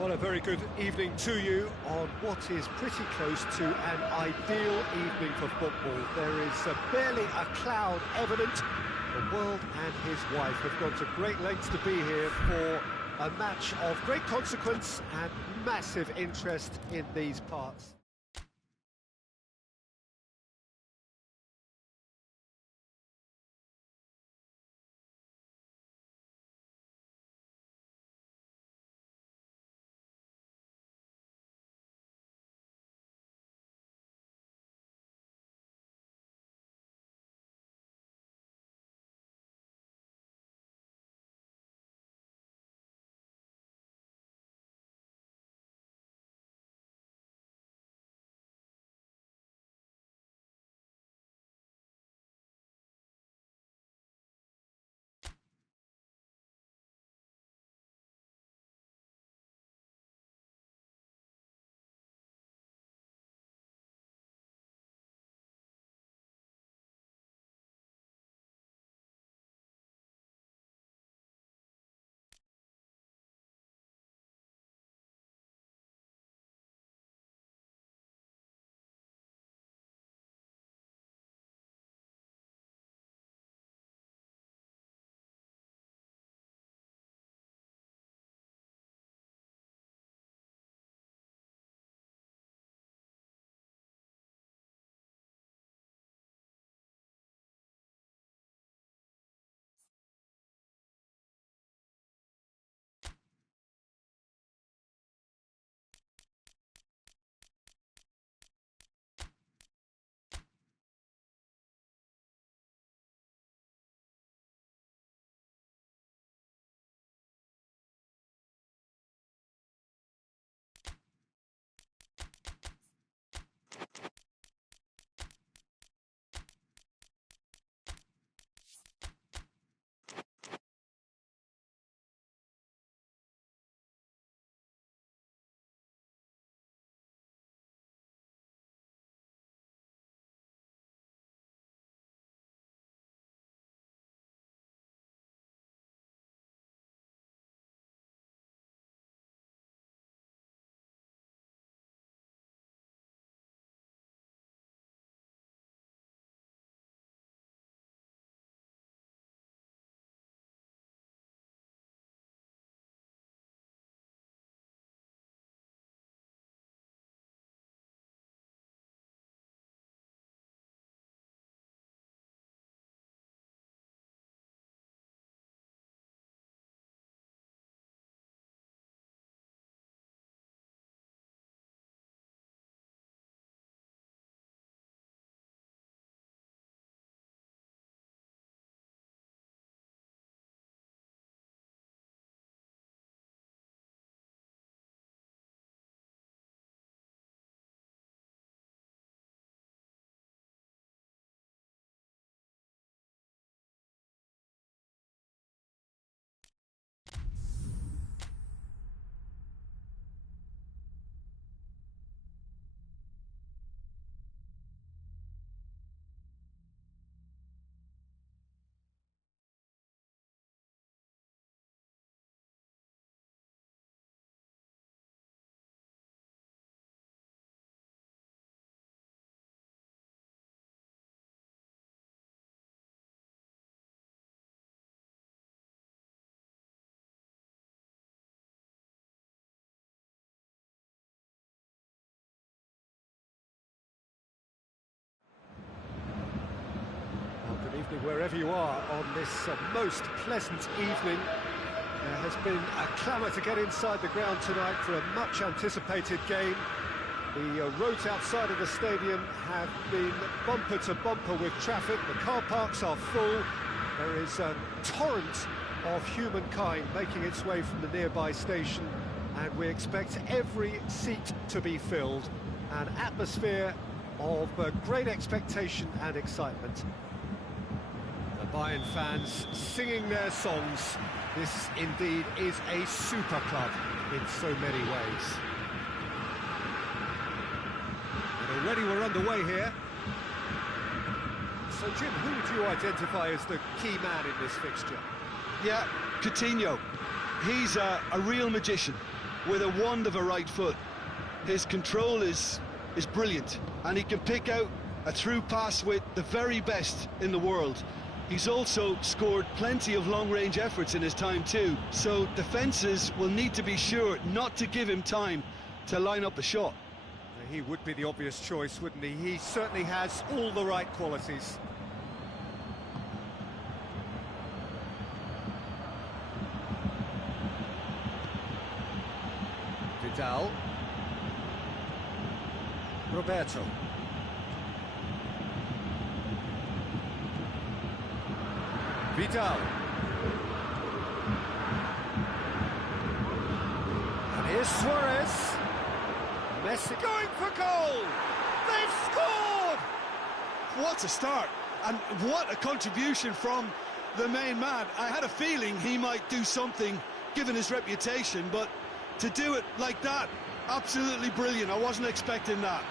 Well, a very good evening to you on what is pretty close to an ideal evening for football. There is barely a cloud evident. The world and his wife have gone to great lengths to be here for a match of great consequence and massive interest in these parts. Wherever you are on this most pleasant evening, there has been a clamour to get inside the ground tonight for a much anticipated game. The roads outside of the stadium have been bumper to bumper with traffic. The car parks are full. There is a torrent of humankind making its way from the nearby station, and we expect every seat to be filled. An atmosphere of great expectation and excitement. Bayern fans singing their songs. This indeed is a super club in so many ways. And already we're underway here. So Jim, who would you identify as the key man in this fixture? Yeah, Coutinho. He's a real magician. with a wand of a right foot. His control is brilliant, and he can pick out a through pass with the very best in the world. He's also scored plenty of long-range efforts in his time too, so defences will need to be sure not to give him time to line up a shot. He would be the obvious choice, wouldn't he? He certainly has all the right qualities. Vidal. Roberto. Vidal. And here's Suarez. Messi going for goal! They've scored! What a start, and what a contribution from the main man. I had a feeling he might do something, given his reputation, but to do it like that, absolutely brilliant. I wasn't expecting that.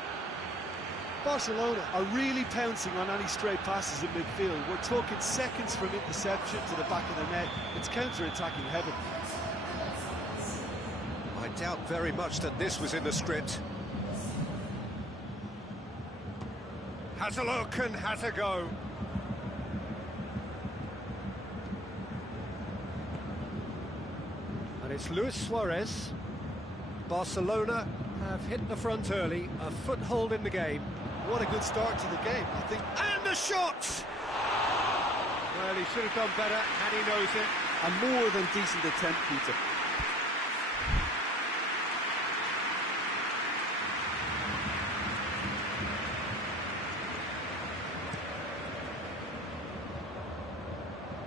Barcelona are really pouncing on any stray passes in midfield. We're talking seconds from interception to the back of the net. It's counter-attacking heaven. I doubt very much that this was in the script. Has a look and has a go. And it's Luis Suarez. Barcelona have hit the front early, a foothold in the game. What a good start to the game, I think. And the shot! Well, he should have done better, and he knows it. A more than decent attempt, Peter.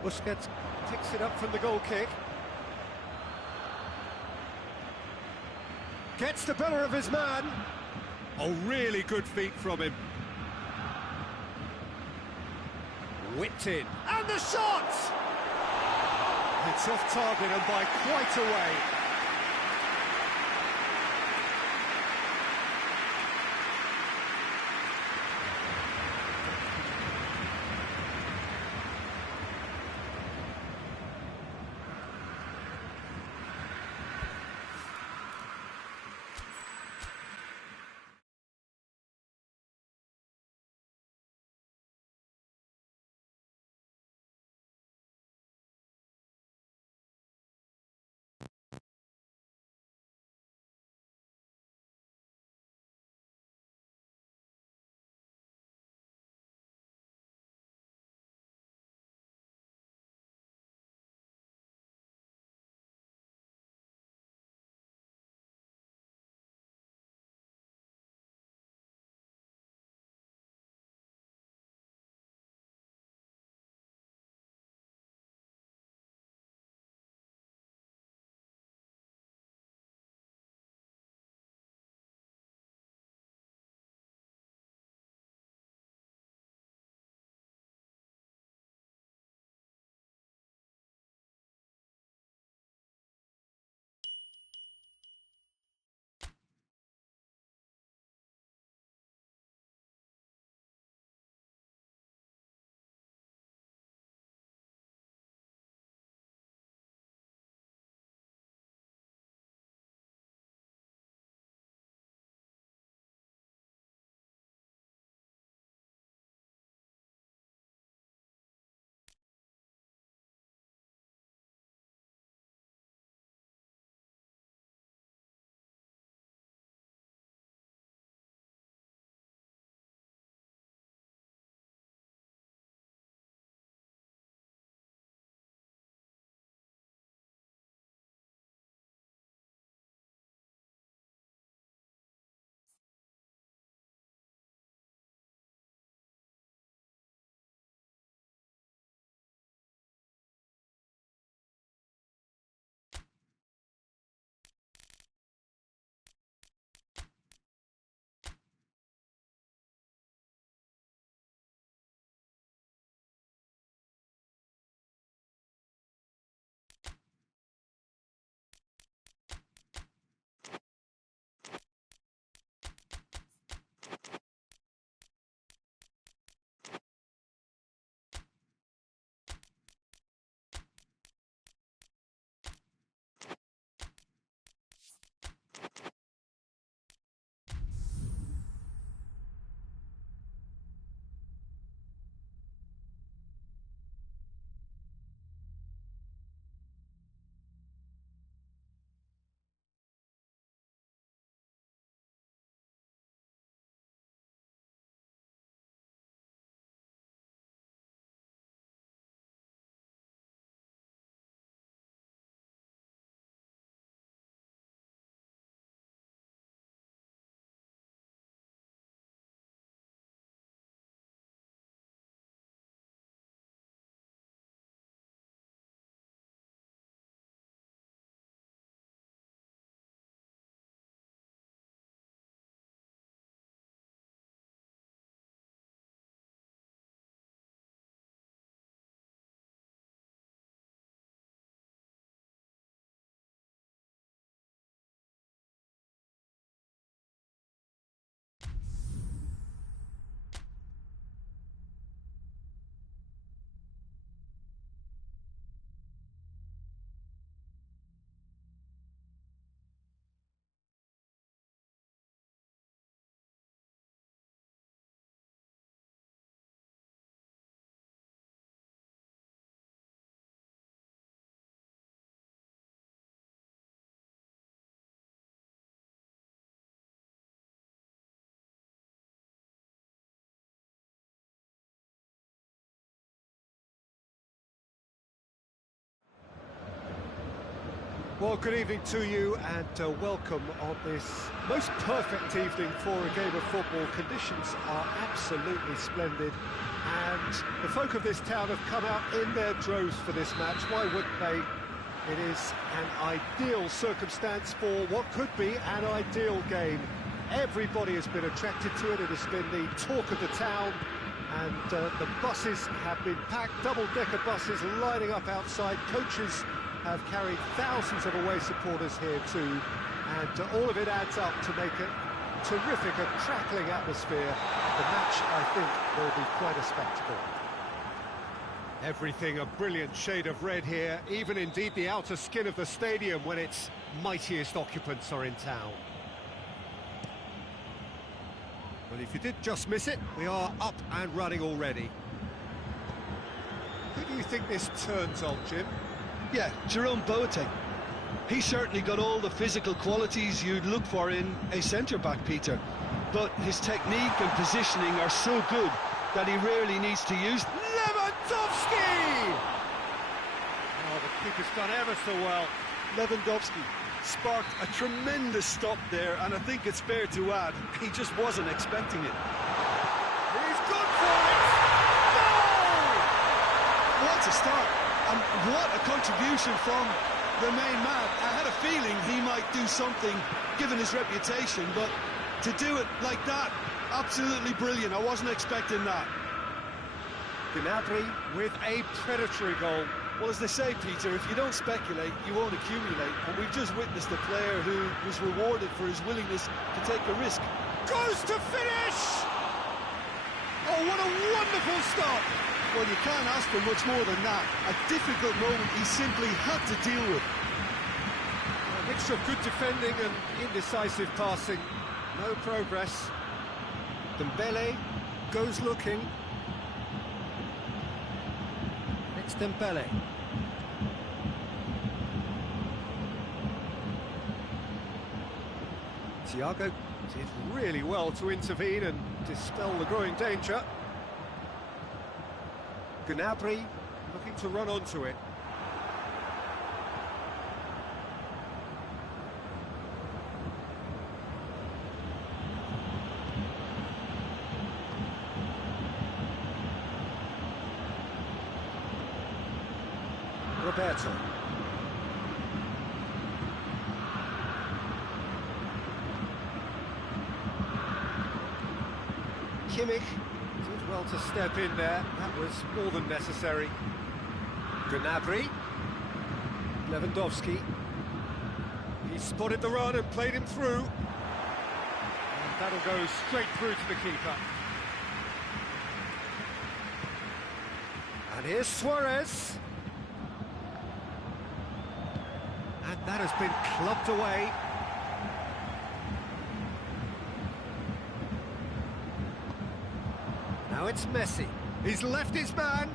Busquets picks it up from the goal kick. Gets the better of his man. Oh, really good feet from him. Whipped in. And the shot! It's off target and by quite a way. Well, good evening to you and welcome on this most perfect evening for a game of football. Conditions are absolutely splendid and the folk of this town have come out in their droves for this match. Why wouldn't they? It is an ideal circumstance for what could be an ideal game. Everybody has been attracted to it. It has been the talk of the town, and the buses have been packed, double-decker buses lining up outside. Coaches have carried thousands of away supporters here too, and all of it adds up to make it terrific, a crackling atmosphere. The match, I think, will be quite a spectacle. Everything a brilliant shade of red here, even indeed the outer skin of the stadium when its mightiest occupants are in town. Well, if you did just miss it, we are up and running already. Who do you think this turns on, Jim? Yeah, Jerome Boateng. He's certainly got all the physical qualities you'd look for in a centre-back, Peter. But his technique and positioning are so good that he rarely needs to use them. Lewandowski! Oh, the keeper's done ever so well. Lewandowski sparked a tremendous stop there, and I think it's fair to add, he just wasn't expecting it. He's good for it! Goal! What a start, and what a contribution from the main man. I had a feeling he might do something, given his reputation, but to do it like that, absolutely brilliant. I wasn't expecting that. Gnabry with a predatory goal. Well, as they say, Peter, if you don't speculate, you won't accumulate. And we've just witnessed a player who was rewarded for his willingness to take a risk. Goes to finish! Oh, what a wonderful stop! Well, you can't ask for much more than that. A difficult moment he simply had to deal with. A mixture of good defending and indecisive passing. No progress. Dembele goes looking. It's Dembele. Thiago did really well to intervene and dispel the growing danger. Gnabry looking to run onto it. Roberto. Kimmich did well to step in there. That was more than necessary. Gnabry. Lewandowski. He spotted the run and played him through. And that'll go straight through to the keeper. And here's Suarez. And that has been clubbed away. Now it's Messi. He's left his man.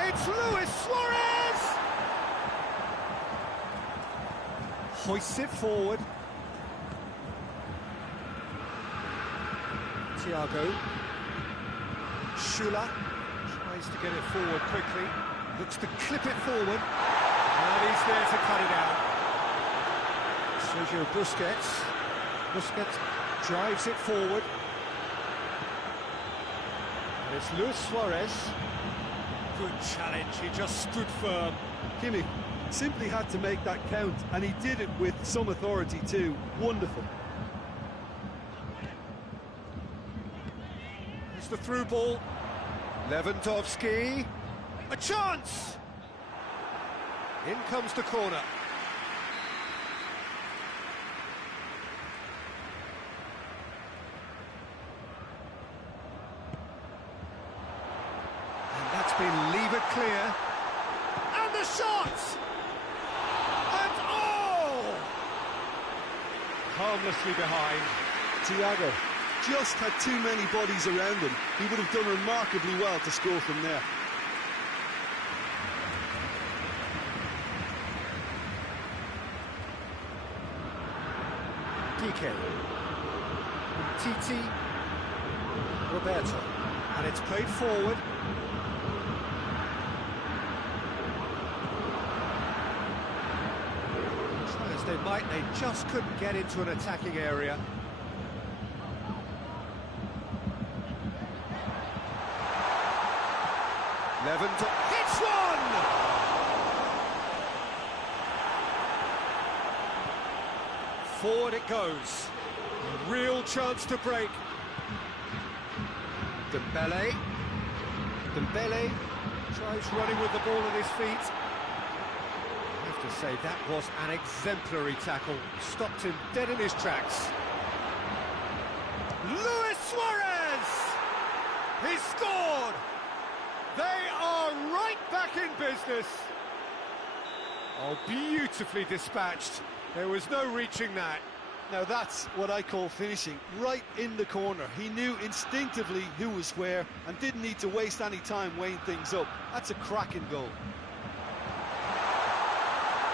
It's Luis Suarez! Hoists it forward. Thiago. Schüller tries to get it forward quickly. Looks to clip it forward. And he's there to cut it out. Sergio Busquets. Busquets drives it forward. And it's Luis Suarez. Good challenge, he just stood firm. Kimmich simply had to make that count, and he did it with some authority too. Wonderful. There's the through ball. Lewandowski. A chance! In comes the corner. And that's been levered clear. And the shot! And oh! Harmlessly behind. Thiago just had too many bodies around him. He would have done remarkably well to score from there. Piqué, Titi, Roberto, and it's played forward. they might, they just couldn't get into an attacking area. Levin hits one! Forward it goes. A real chance to break. Dembele tries running with the ball at his feet. I have to say, that was an exemplary tackle. Stopped him dead in his tracks. Luis Suarez! He scored! They are right back in business. Oh, beautifully dispatched. There was no reaching that. Now that's what I call finishing, right in the corner. He knew instinctively who was where and didn't need to waste any time weighing things up. That's a cracking goal.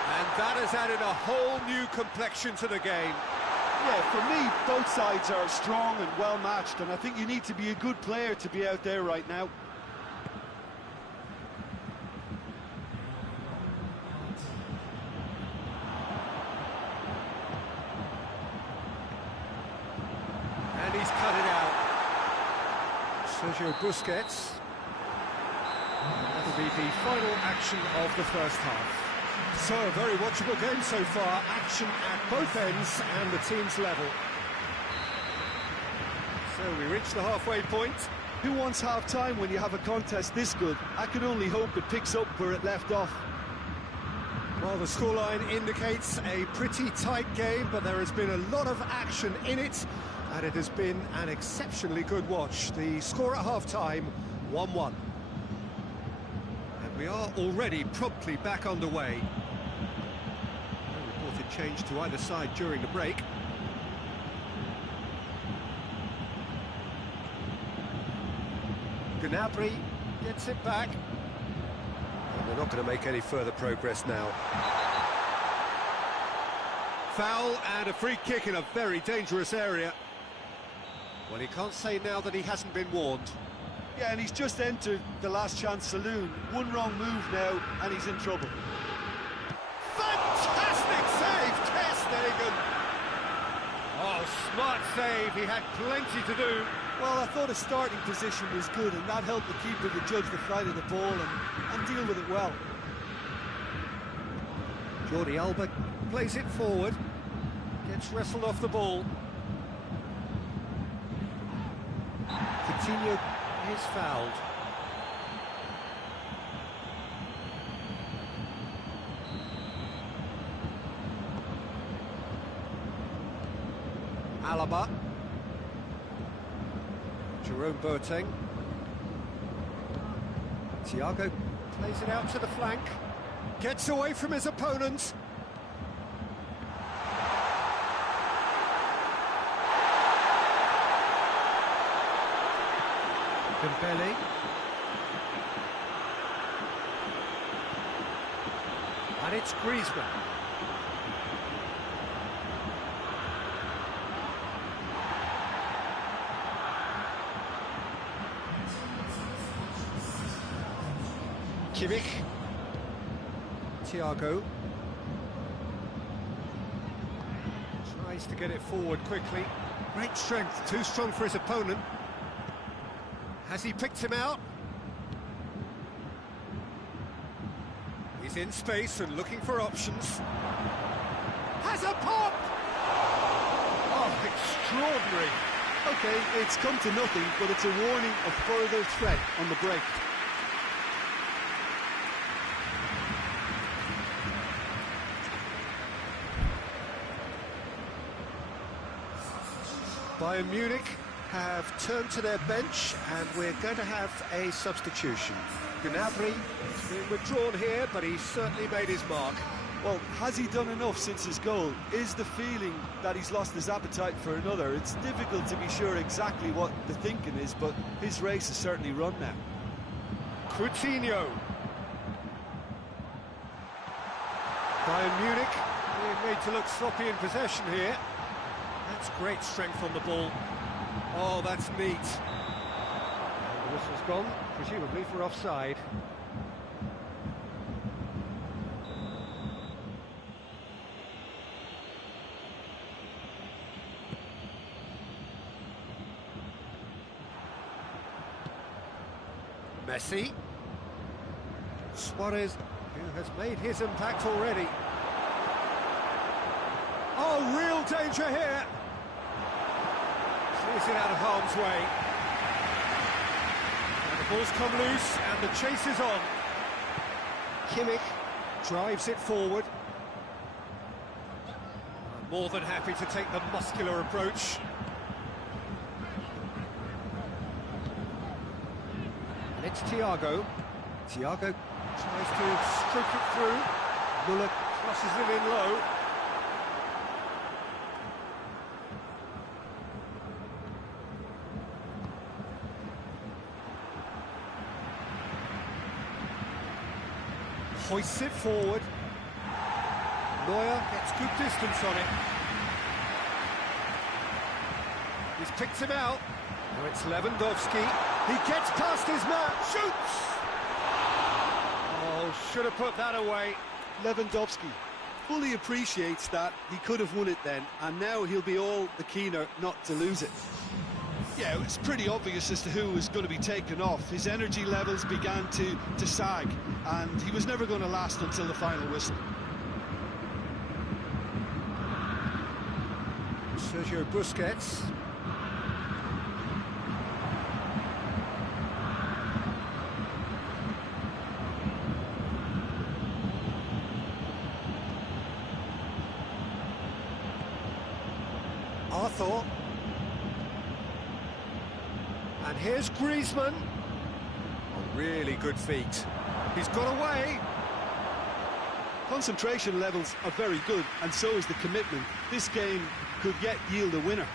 And that has added a whole new complexion to the game. Yeah, for me, both sides are strong and well matched, and I think you need to be a good player to be out there right now. And he's cut it out. Sergio Busquets. That'll be the final action of the first half. So, a very watchable game so far. Action at both ends and the team's level. So, we reach the halfway point. Who wants half-time when you have a contest this good? I can only hope it picks up where it left off. Well, the scoreline indicates a pretty tight game, but there has been a lot of action in it, and it has been an exceptionally good watch. The score at half-time, 1-1. And we are already promptly back underway. No reported change to either side during the break. Gnabry gets it back. And they're not going to make any further progress now. Foul and a free kick in a very dangerous area. Well, he can't say now that he hasn't been warned. Yeah, and he's just entered the last chance saloon. One wrong move now, and he's in trouble. Fantastic save, Ter Stegen! Oh, smart save, he had plenty to do. Well, I thought his starting position was good, and that helped the keeper to judge the flight of the ball and deal with it well. Jordi Alba plays it forward, gets wrestled off the ball. Coutinho is fouled. Alaba. Jerome Boateng. Thiago plays it out to the flank. Gets away from his opponent. Dembele. And it's Griezmann. Kimmich. Thiago. Tries to get it forward quickly. Great strength, too strong for his opponent. Has he picked him out? He's in space and looking for options. Has a pop! Oh, extraordinary. Okay, it's come to nothing, but it's a warning of further threat on the break. Bayern Munich have turned to their bench, and we're going to have a substitution. Gnabry is being withdrawn here, but he's certainly made his mark. Well, has he done enough since his goal? Is the feeling that he's lost his appetite for another? It's difficult to be sure exactly what the thinking is, but his race is certainly run now. Coutinho. Bayern Munich being made to look sloppy in possession here. That's great strength on the ball. Oh, that's neat. And the whistle's gone, presumably for offside. Messi. Suarez, who has made his impact already. Oh, real danger here. Clears it out of harm's way. And the ball's come loose, and the chase is on. Kimmich drives it forward. More than happy to take the muscular approach. And it's Thiago. Thiago tries to stroke it through. Muller crosses it in low. Hoists it forward. Neuer gets good distance on it. He's picked him out. Now it's Lewandowski. He gets past his man. Shoots! Oh, should have put that away. Lewandowski fully appreciates that he could have won it then, and now he'll be all the keener not to lose it. Yeah, it's pretty obvious as to who was going to be taken off. His energy levels began to sag, and he was never going to last until the final whistle. Sergio Busquets. Arthur. And here's Griezmann. Oh, really good feet. He's got away. Concentration levels are very good, and so is the commitment. This game could yet yield a winner.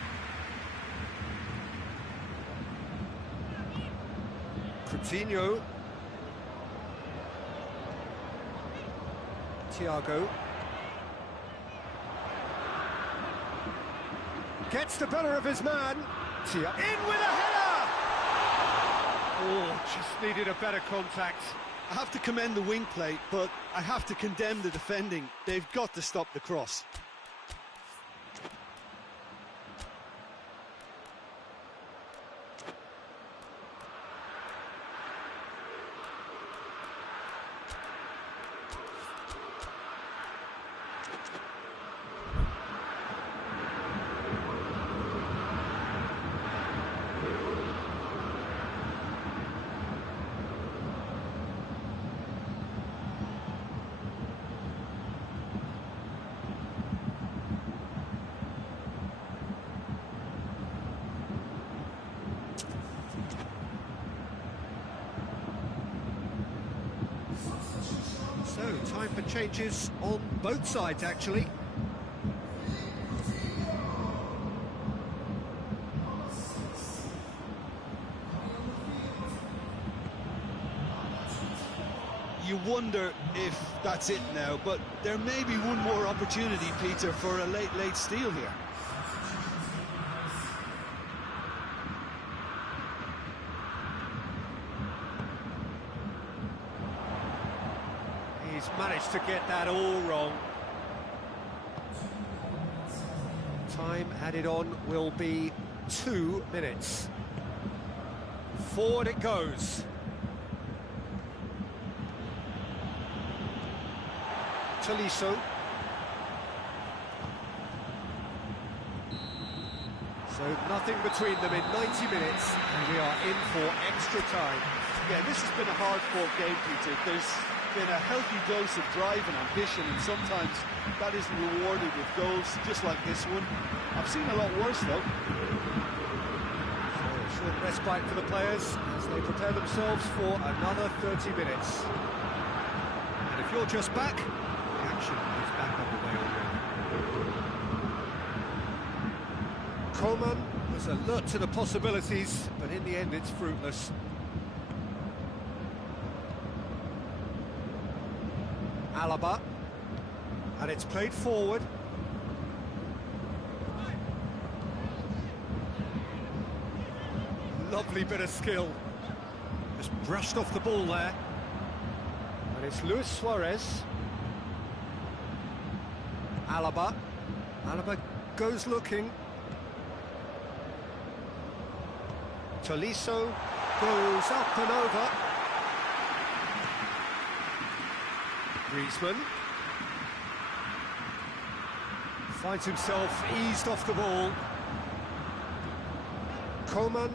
Coutinho. Thiago. Gets the better of his man. In with a header! Oh, just needed a better contact. I have to commend the wing play, but I have to condemn the defending. They've got to stop the cross. So, time for changes on both sides, actually. You wonder if that's it now, but there may be one more opportunity, Peter, for a late steal here. He's managed to get that all wrong. Time added on will be 2 minutes. Forward it goes. Tolisso. So nothing between them in 90 minutes, and we are in for extra time. Yeah, this has been a hard-fought game, Peter. There's been a healthy dose of drive and ambition, and sometimes that isn't rewarded with goals, just like this one. I've seen a lot worse, though. So a short respite for the players as they prepare themselves for another 30 minutes. And if you're just back, the action is back underway already. Coman was alert to the possibilities, but in the end it's fruitless. Alaba, and it's played forward. Lovely bit of skill. Just brushed off the ball there. And it's Luis Suarez. Alaba. Alaba goes looking. Tolisso goes up and over. Griezmann finds himself eased off the ball. Coman,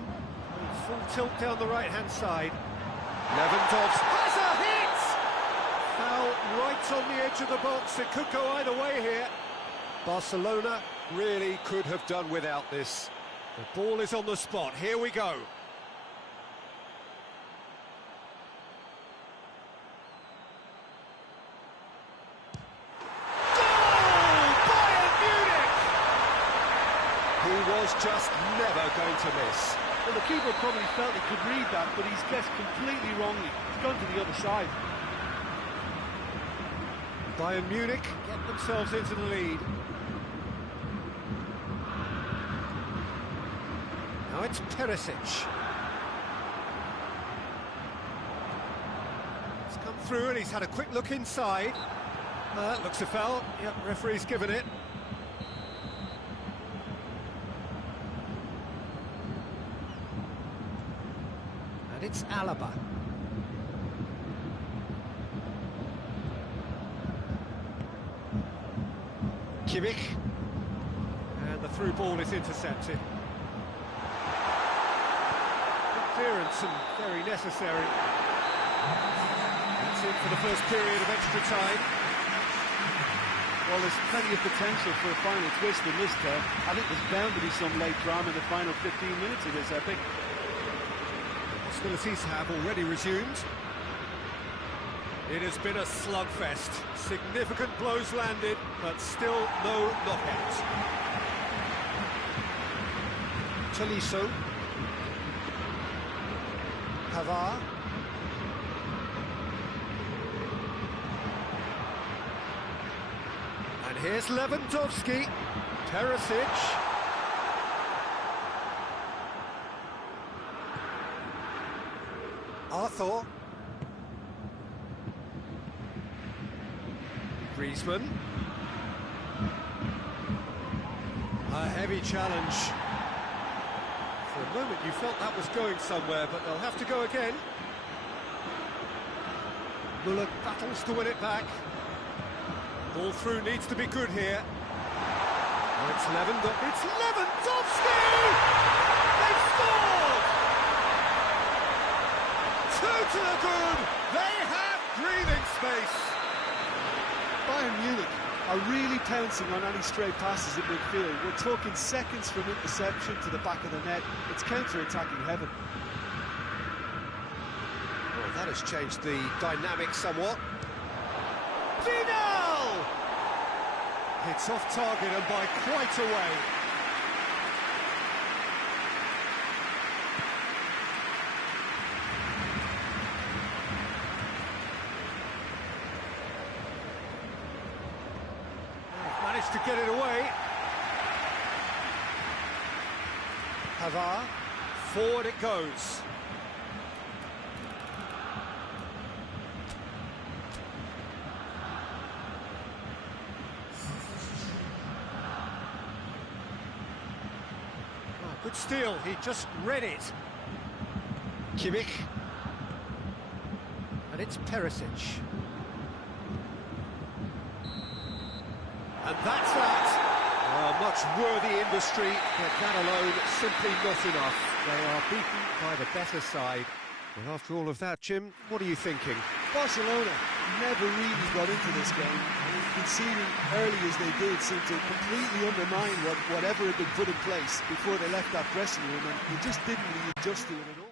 full tilt down the right-hand side. Lewandowski has a hit! Foul right on the edge of the box. It could go either way here. Barcelona really could have done without this. The ball is on the spot. Here we go. He was just never going to miss. Well, the keeper probably felt he could read that, but he's guessed completely wrongly. He's gone to the other side. Bayern Munich get themselves into the lead. Now it's Perisic. He's come through and he's had a quick look inside. Looks a foul. Yep, referee's given it. And it's Alaba. Kimmich. And the through ball is intercepted. Good clearance and very necessary. That's it for the first period of extra time. Well, there's plenty of potential for a final twist in this game. I think there's bound to be some late drama in the final 15 minutes of this epic. Hostilities have already resumed. It has been a slugfest. Significant blows landed, but still no knockout. Tolisso. Pavard. And here's Lewandowski. Perisic. Arthur. Griezmann. A heavy challenge. For a moment you felt that was going somewhere, but they'll have to go again. Müller battles to win it back. Ball through needs to be good here. Oh, it's Lewandowski. It's Lewandowski! They've scored! 2 to the good. They have breathing space. Bayern Munich are really pouncing on any stray passes in midfield. We're talking seconds from interception to the back of the net. It's counter-attacking heaven. Well, that has changed the dynamic somewhat. Vidal! It's off target and by quite a way. Managed to get it away. Pavard, forward it goes. Oh, good steal, he just read it. Kimmich. And it's Perisic. And that's that. Much worthy industry, but that alone simply not enough. They are beaten by the better side. Well, after all of that, Jim, what are you thinking? Barcelona never really got into this game. Conceding early as they did seemed to completely undermine whatever had been put in place before they left that dressing room, and they just didn't really adjust to it at all.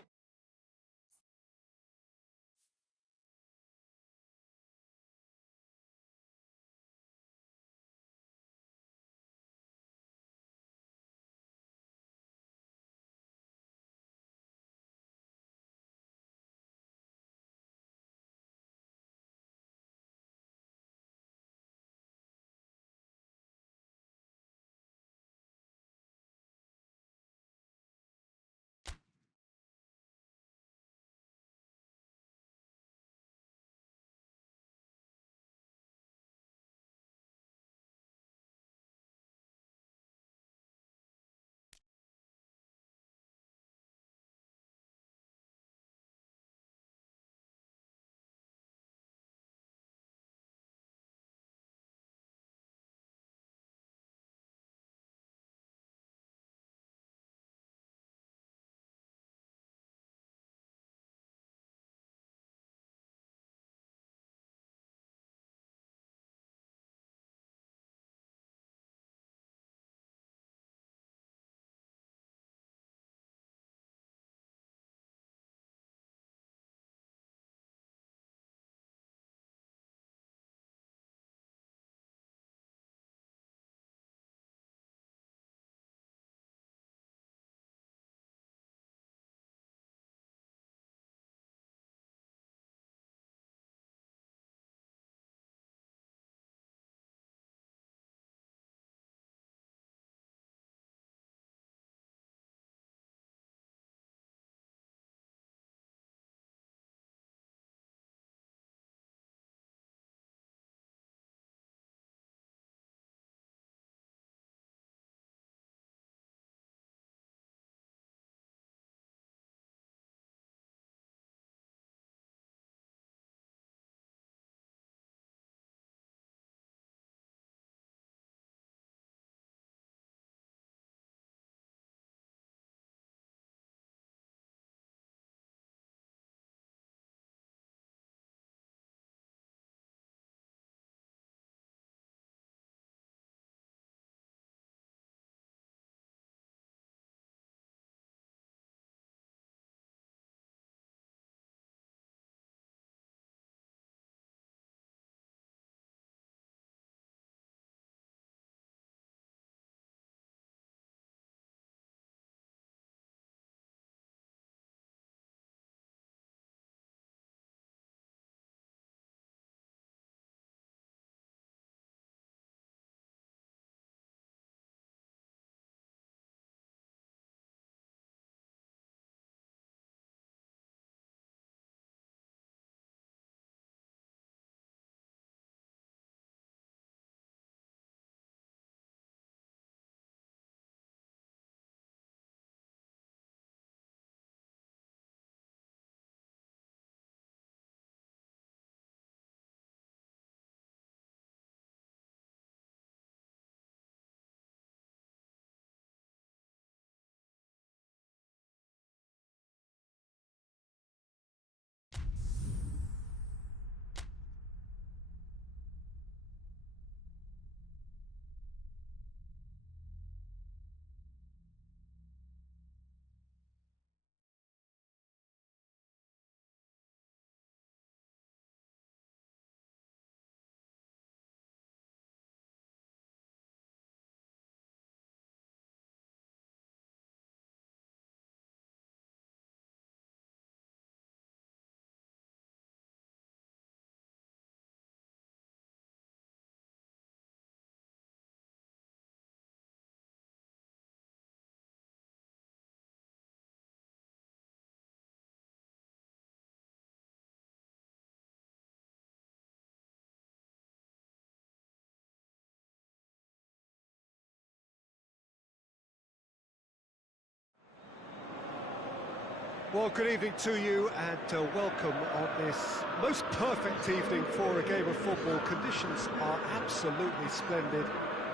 Well, good evening to you and welcome on this most perfect evening for a game of football. Conditions are absolutely splendid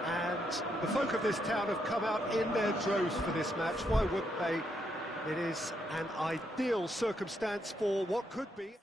and the folk of this town have come out in their droves for this match. Why wouldn't they? It is an ideal circumstance for what could be.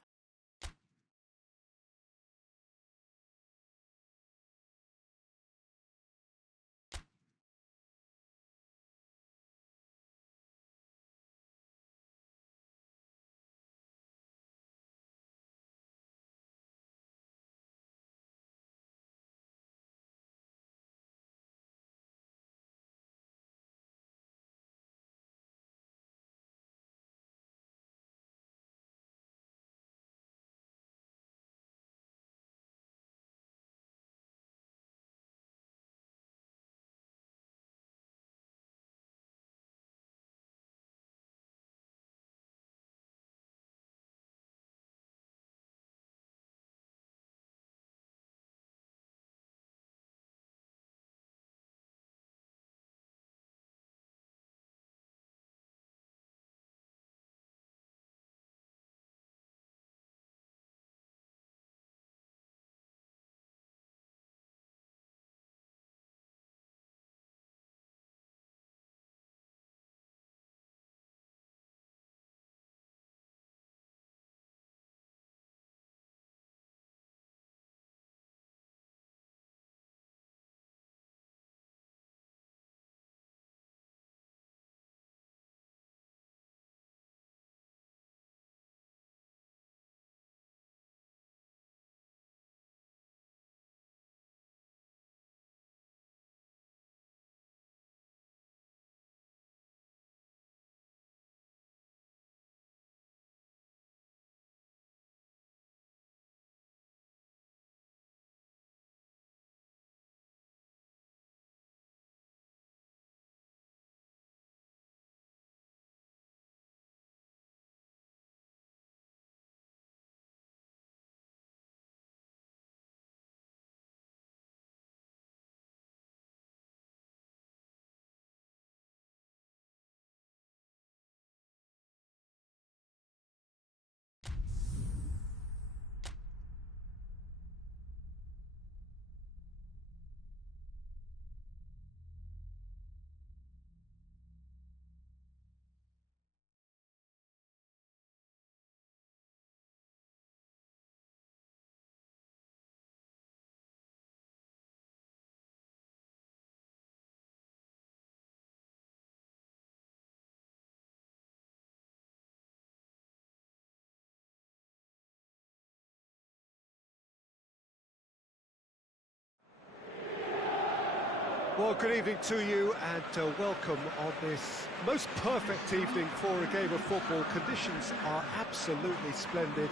Well, good evening to you and welcome on this most perfect evening for a game of football. Conditions are absolutely splendid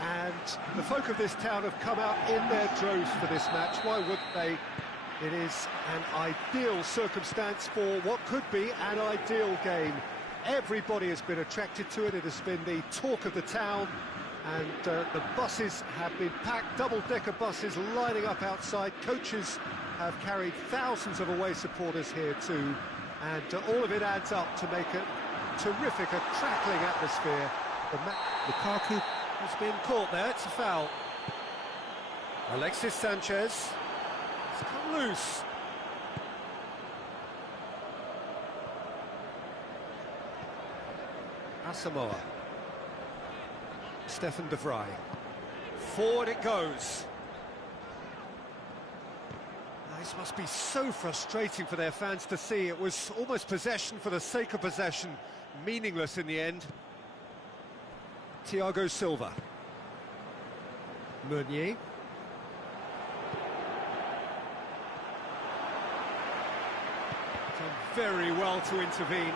and the folk of this town have come out in their droves for this match. Why wouldn't they? It is an ideal circumstance for what could be an ideal game. Everybody has been attracted to it. It has been the talk of the town and the buses have been packed, double-decker buses lining up outside. Coaches have carried thousands of away supporters here too, and all of it adds up to make a terrific, crackling atmosphere. Lukaku has been caught there, it's a foul. Alexis Sanchez has come loose. Asamoah. Stefan de Vrij. Forward it goes. This must be so frustrating for their fans to see. It was almost possession for the sake of possession, meaningless in the end. Thiago Silva. Meunier. Done very well to intervene.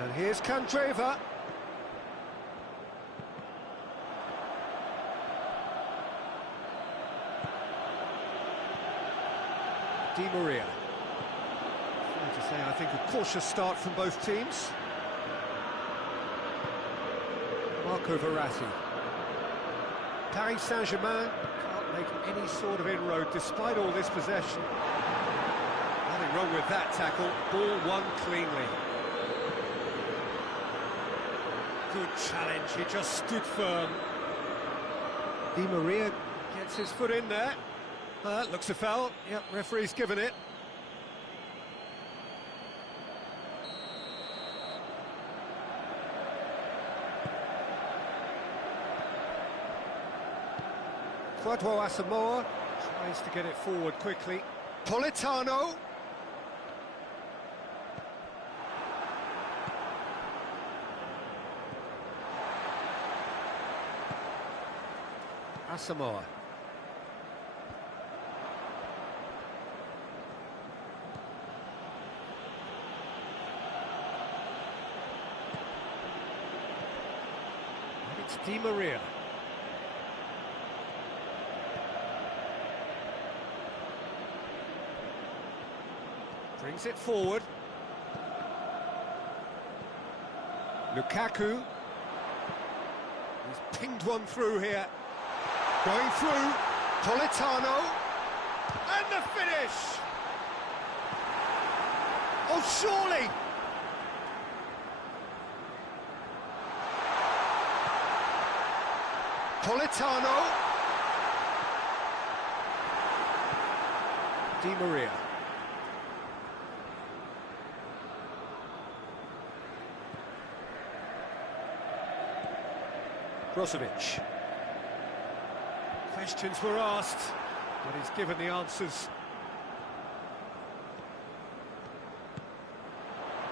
And here's Candreva. Di Maria. Fair to say, I think a cautious start from both teams. Marco Verratti. Paris Saint-Germain can't make any sort of inroad despite all this possession. That Nothing wrong with that tackle. Ball won cleanly. Good challenge, he just stood firm. Di Maria gets his foot in there. That looks a foul. Yep, referee's given it. Kwadwo Asamoah tries to get it forward quickly. Politano. Asamoah. It's Di Maria. Brings it forward. Lukaku. He's pinged one through here. Going through. Politano. And the finish! Oh, surely! Politano. Di Maria. Brozovic. Questions were asked, but he's given the answers.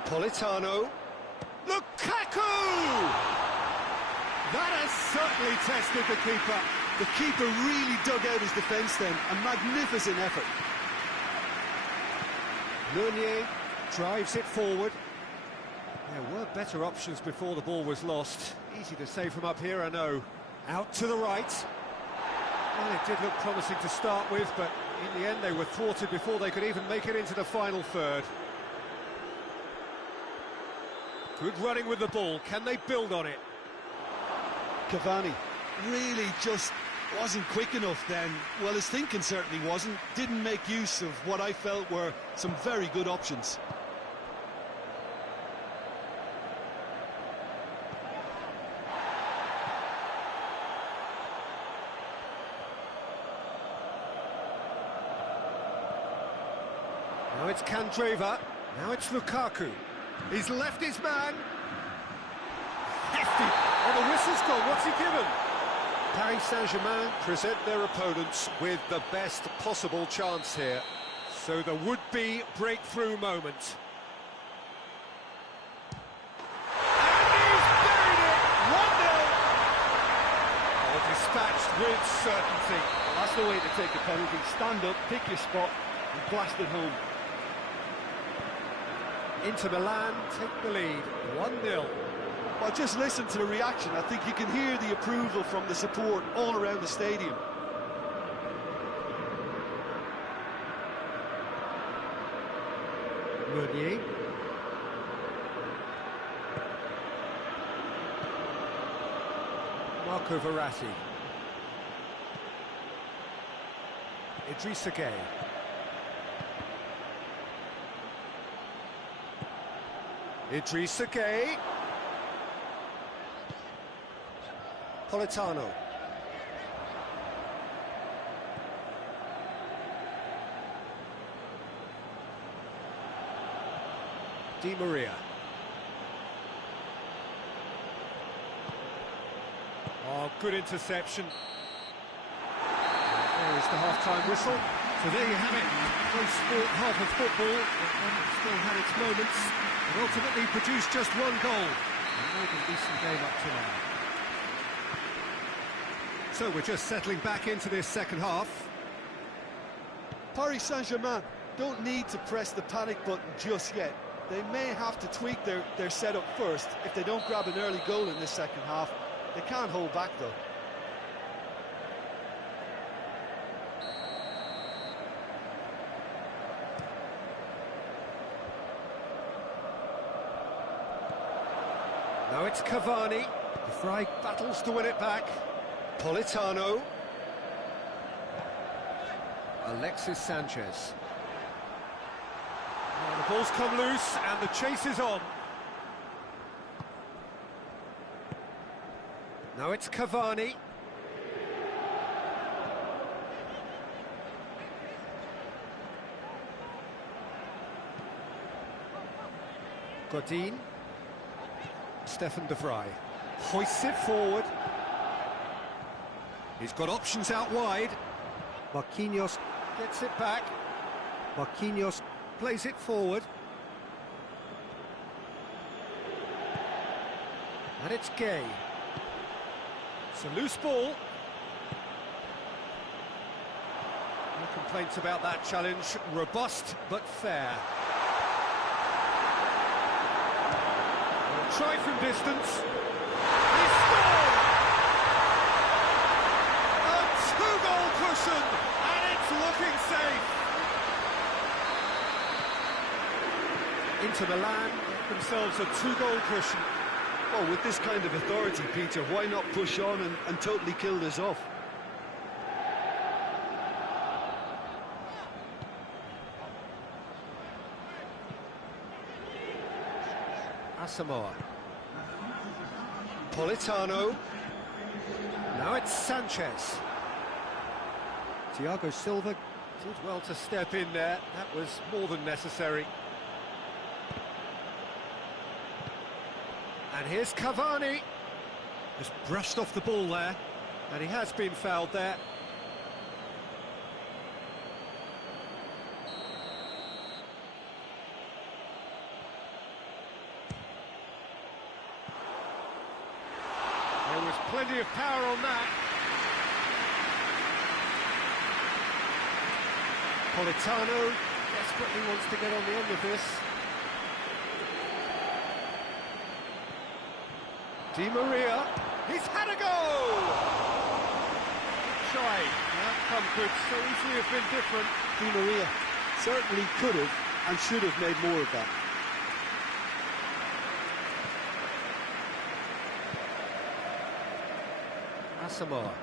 Politano. Lukaku! That has certainly tested the keeper. The keeper really dug out his defence then. A magnificent effort. Meunier drives it forward. There were better options before the ball was lost. Easy to say from up here, I know. Out to the right. Well, it did look promising to start with, but in the end they were thwarted before they could even make it into the final third. Good running with the ball. Can they build on it? Cavani really just wasn't quick enough then. Well, his thinking certainly wasn't. Didn't make use of what I felt were some very good options. Now it's Kandreva. Now it's Lukaku. He's left his man. Hefty. Oh, the whistle's gone. What's he given? Paris Saint-Germain present their opponents with the best possible chance here. So the would-be breakthrough moment. And he's buried it! 1-0! Oh, dispatched with certainty. Well, that's the way to take a penalty. Stand up, pick your spot, and blast it home. Inter Milan take the lead, 1-0. Well, just listen to the reaction. I think you can hear the approval from the support all around the stadium. Meunier. Marco Verratti. Idrissa Gueye. Idrissa Gueye. Politano. Di Maria. Oh, good interception. There is the half-time whistle. So there you have it. Close sport, half of football, but still had its moments. And ultimately produced just one goal. And made a decent game up to now. So we're just settling back into this second half. Paris Saint-Germain don't need to press the panic button just yet. They may have to tweak their setup first if they don't grab an early goal in this second half. They can't hold back though. Now it's Cavani. De Vrij battles to win it back. Politano. Alexis Sanchez. Well, the ball's come loose and the chase is on. Now it's Cavani. Godin. Stefan de Vrij hoists it forward. He's got options out wide. Marquinhos gets it back. Marquinhos plays it forward. And it's Gay. It's a loose ball. No complaints about that challenge. Robust but fair. Try from distance. He scored! A two-goal cushion, and it's looking safe. Inter Milan get themselves a two-goal cushion. Oh, with this kind of authority, Peter, why not push on and totally kill this off? Asamoah. Politano. Now it's Sanchez. Thiago Silva did well to step in there. That was more than necessary. And here's Cavani. Just brushed off the ball there. And he has been fouled there. There was plenty of power on that. Politano desperately wants to get on the end of this. Di Maria, he's had a go! Try, the outcome could so easily have been different. Di Maria certainly could have and should have made more of that. Asamoah.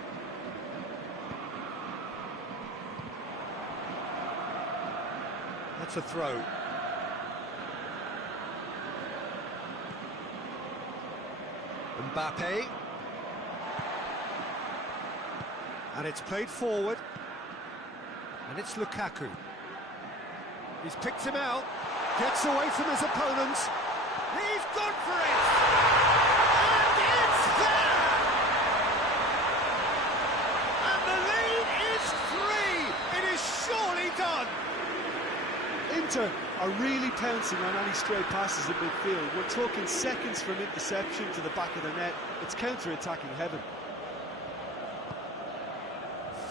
That's a throw. Mbappe. And it's played forward. And it's Lukaku. He's picked him out. Gets away from his opponent. He's gone for it! And it's there! And the lead is 3! It is surely done! Inter are really pouncing on any stray passes in midfield. We're talking seconds from interception to the back of the net. It's counter-attacking heaven.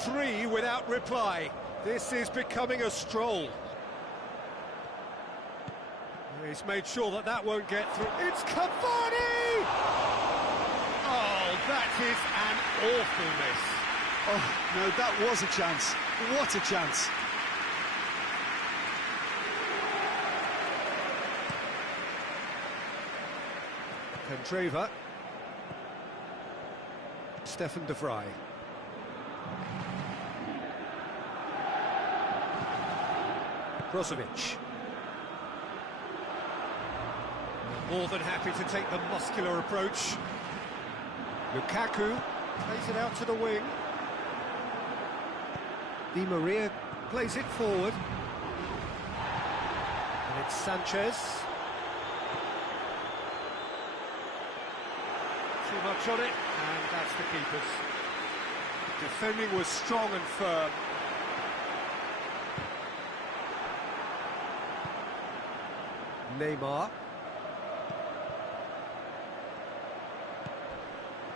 3 without reply. This is becoming a stroll. He's made sure that that won't get through. It's Cavani! Oh, that is an awful miss. Oh, no, that was a chance. What a chance. Candreva. Stefan de Vrij. Brozovic. More than happy to take the muscular approach. Lukaku plays it out to the wing. Di Maria plays it forward. And it's Sanchez. Too much on it, and that's the keeper's. Defending was strong and firm. Neymar.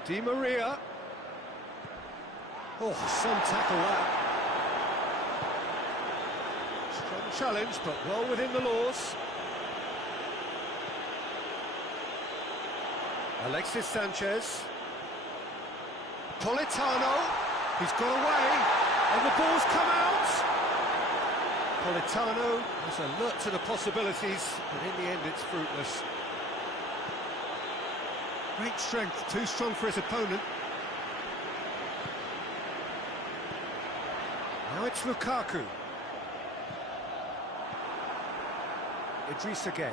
Di Maria. Oh, some tackle that. Strong challenge, but well within the laws. Alexis Sanchez. Politano. He's got away, and the ball's come out. Politano is alert to the possibilities, but in the end it's fruitless. Great strength, too strong for his opponent. Now it's Lukaku. Idrissa Gueye.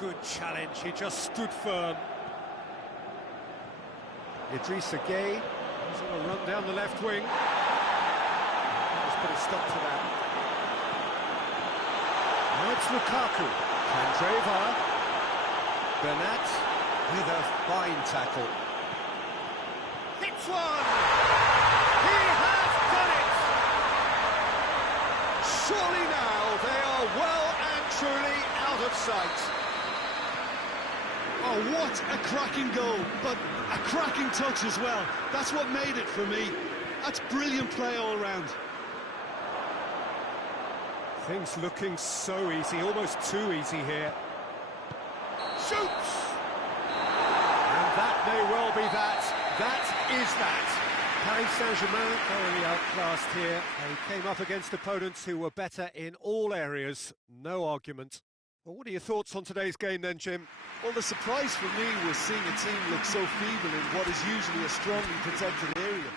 Good challenge, he just stood firm. Idrissa Gueye, he's on a run down the left wing. Let's put a stop to that. Now it's Lukaku. Candreva. Bernat with a fine tackle. Hits one! He has done it! Surely now they are well and truly out of sight. Oh, what a cracking goal, but a cracking touch as well. That's what made it for me. That's brilliant play all round. Things looking so easy, almost too easy here. Shoots! And that may well be that. That is that. Paris Saint-Germain thoroughly outclassed here. They came up against opponents who were better in all areas. No argument. Well, what are your thoughts on today's game then, Jim? Well, the surprise for me was seeing a team look so feeble in what is usually a strongly protected area.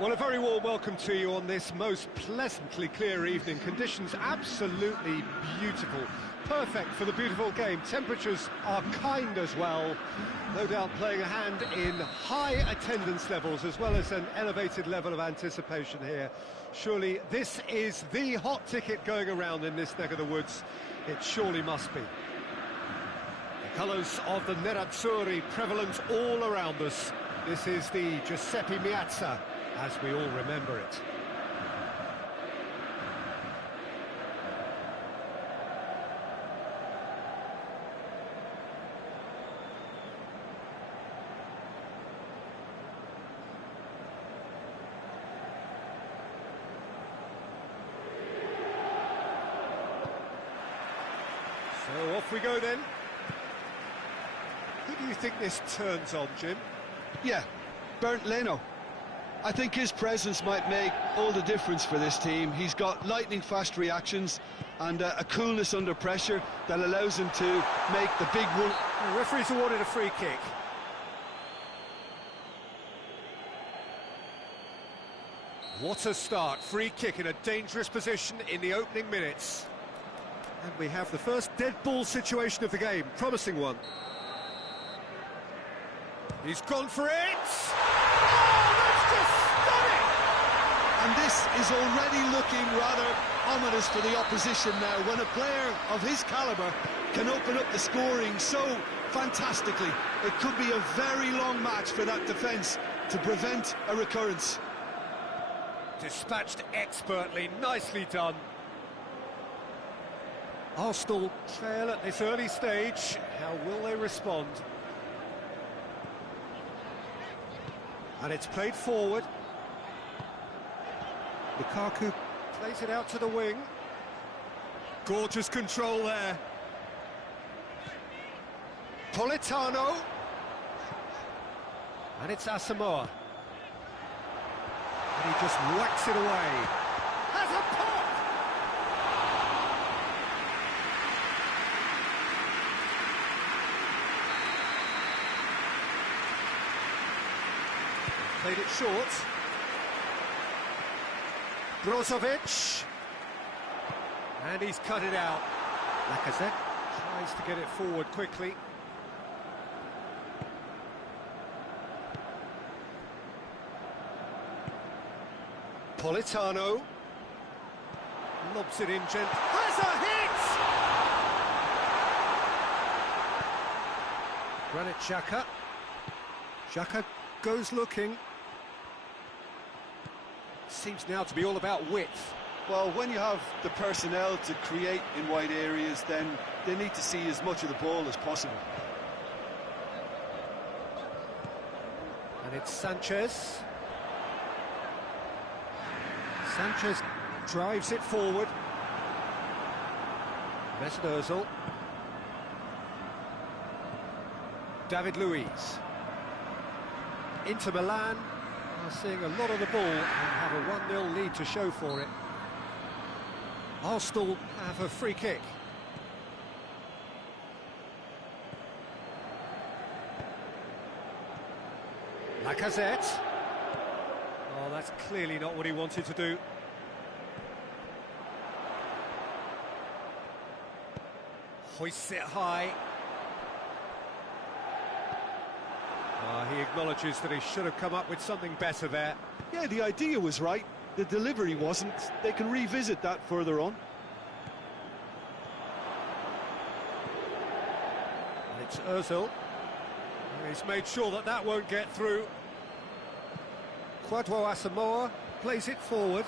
Well, a very warm welcome to you on this most pleasantly clear evening. Conditions absolutely beautiful. Perfect for the beautiful game. Temperatures are kind as well. No doubt playing a hand in high attendance levels as well as an elevated level of anticipation here. Surely this is the hot ticket going around in this neck of the woods. It surely must be. The colours of the Nerazzurri prevalent all around us. This is the Giuseppe Meazza, as we all remember it. So off we go then. Who do you think this turns on, Jim? Yeah, Bernd Leno. I think his presence might make all the difference for this team. He's got lightning-fast reactions and a coolness under pressure that allows him to make the big one. The referee's awarded a free kick. What a start. Free kick in a dangerous position in the opening minutes. And we have the first dead ball situation of the game. Promising one. He's gone for it! Oh, that's just stunning! And this is already looking rather ominous for the opposition now, when a player of his calibre can open up the scoring so fantastically. It could be a very long match for that defence to prevent a recurrence. Dispatched expertly, nicely done. Arsenal trail at this early stage. How will they respond? And it's played forward. Lukaku plays it out to the wing. Gorgeous control there. Politano. And it's Asamoah. And he just whacks it away. Has a pop! Played it short. Brozovic. And he's cut it out. Lacazette tries to get it forward quickly. Politano. Lobs it in gent. Has a hit! Granit Xhaka. Xhaka goes looking. Seems now to be all about width. Well, when you have the personnel to create in wide areas, then they need to see as much of the ball as possible. And it's Sanchez. Sanchez drives it forward. Mesut Ozil. David Luiz. Inter Milan are seeing a lot of the ball and have a 1-0 lead to show for it. Arsenal have a free kick. Lacazette. Oh, that's clearly not what he wanted to do. Hoists it high. He acknowledges that he should have come up with something better there. Yeah, the idea was right, the delivery wasn't. They can revisit that further on. And it's Ozil. He's made sure that that won't get through. Kwadwo Asamoah plays it forward.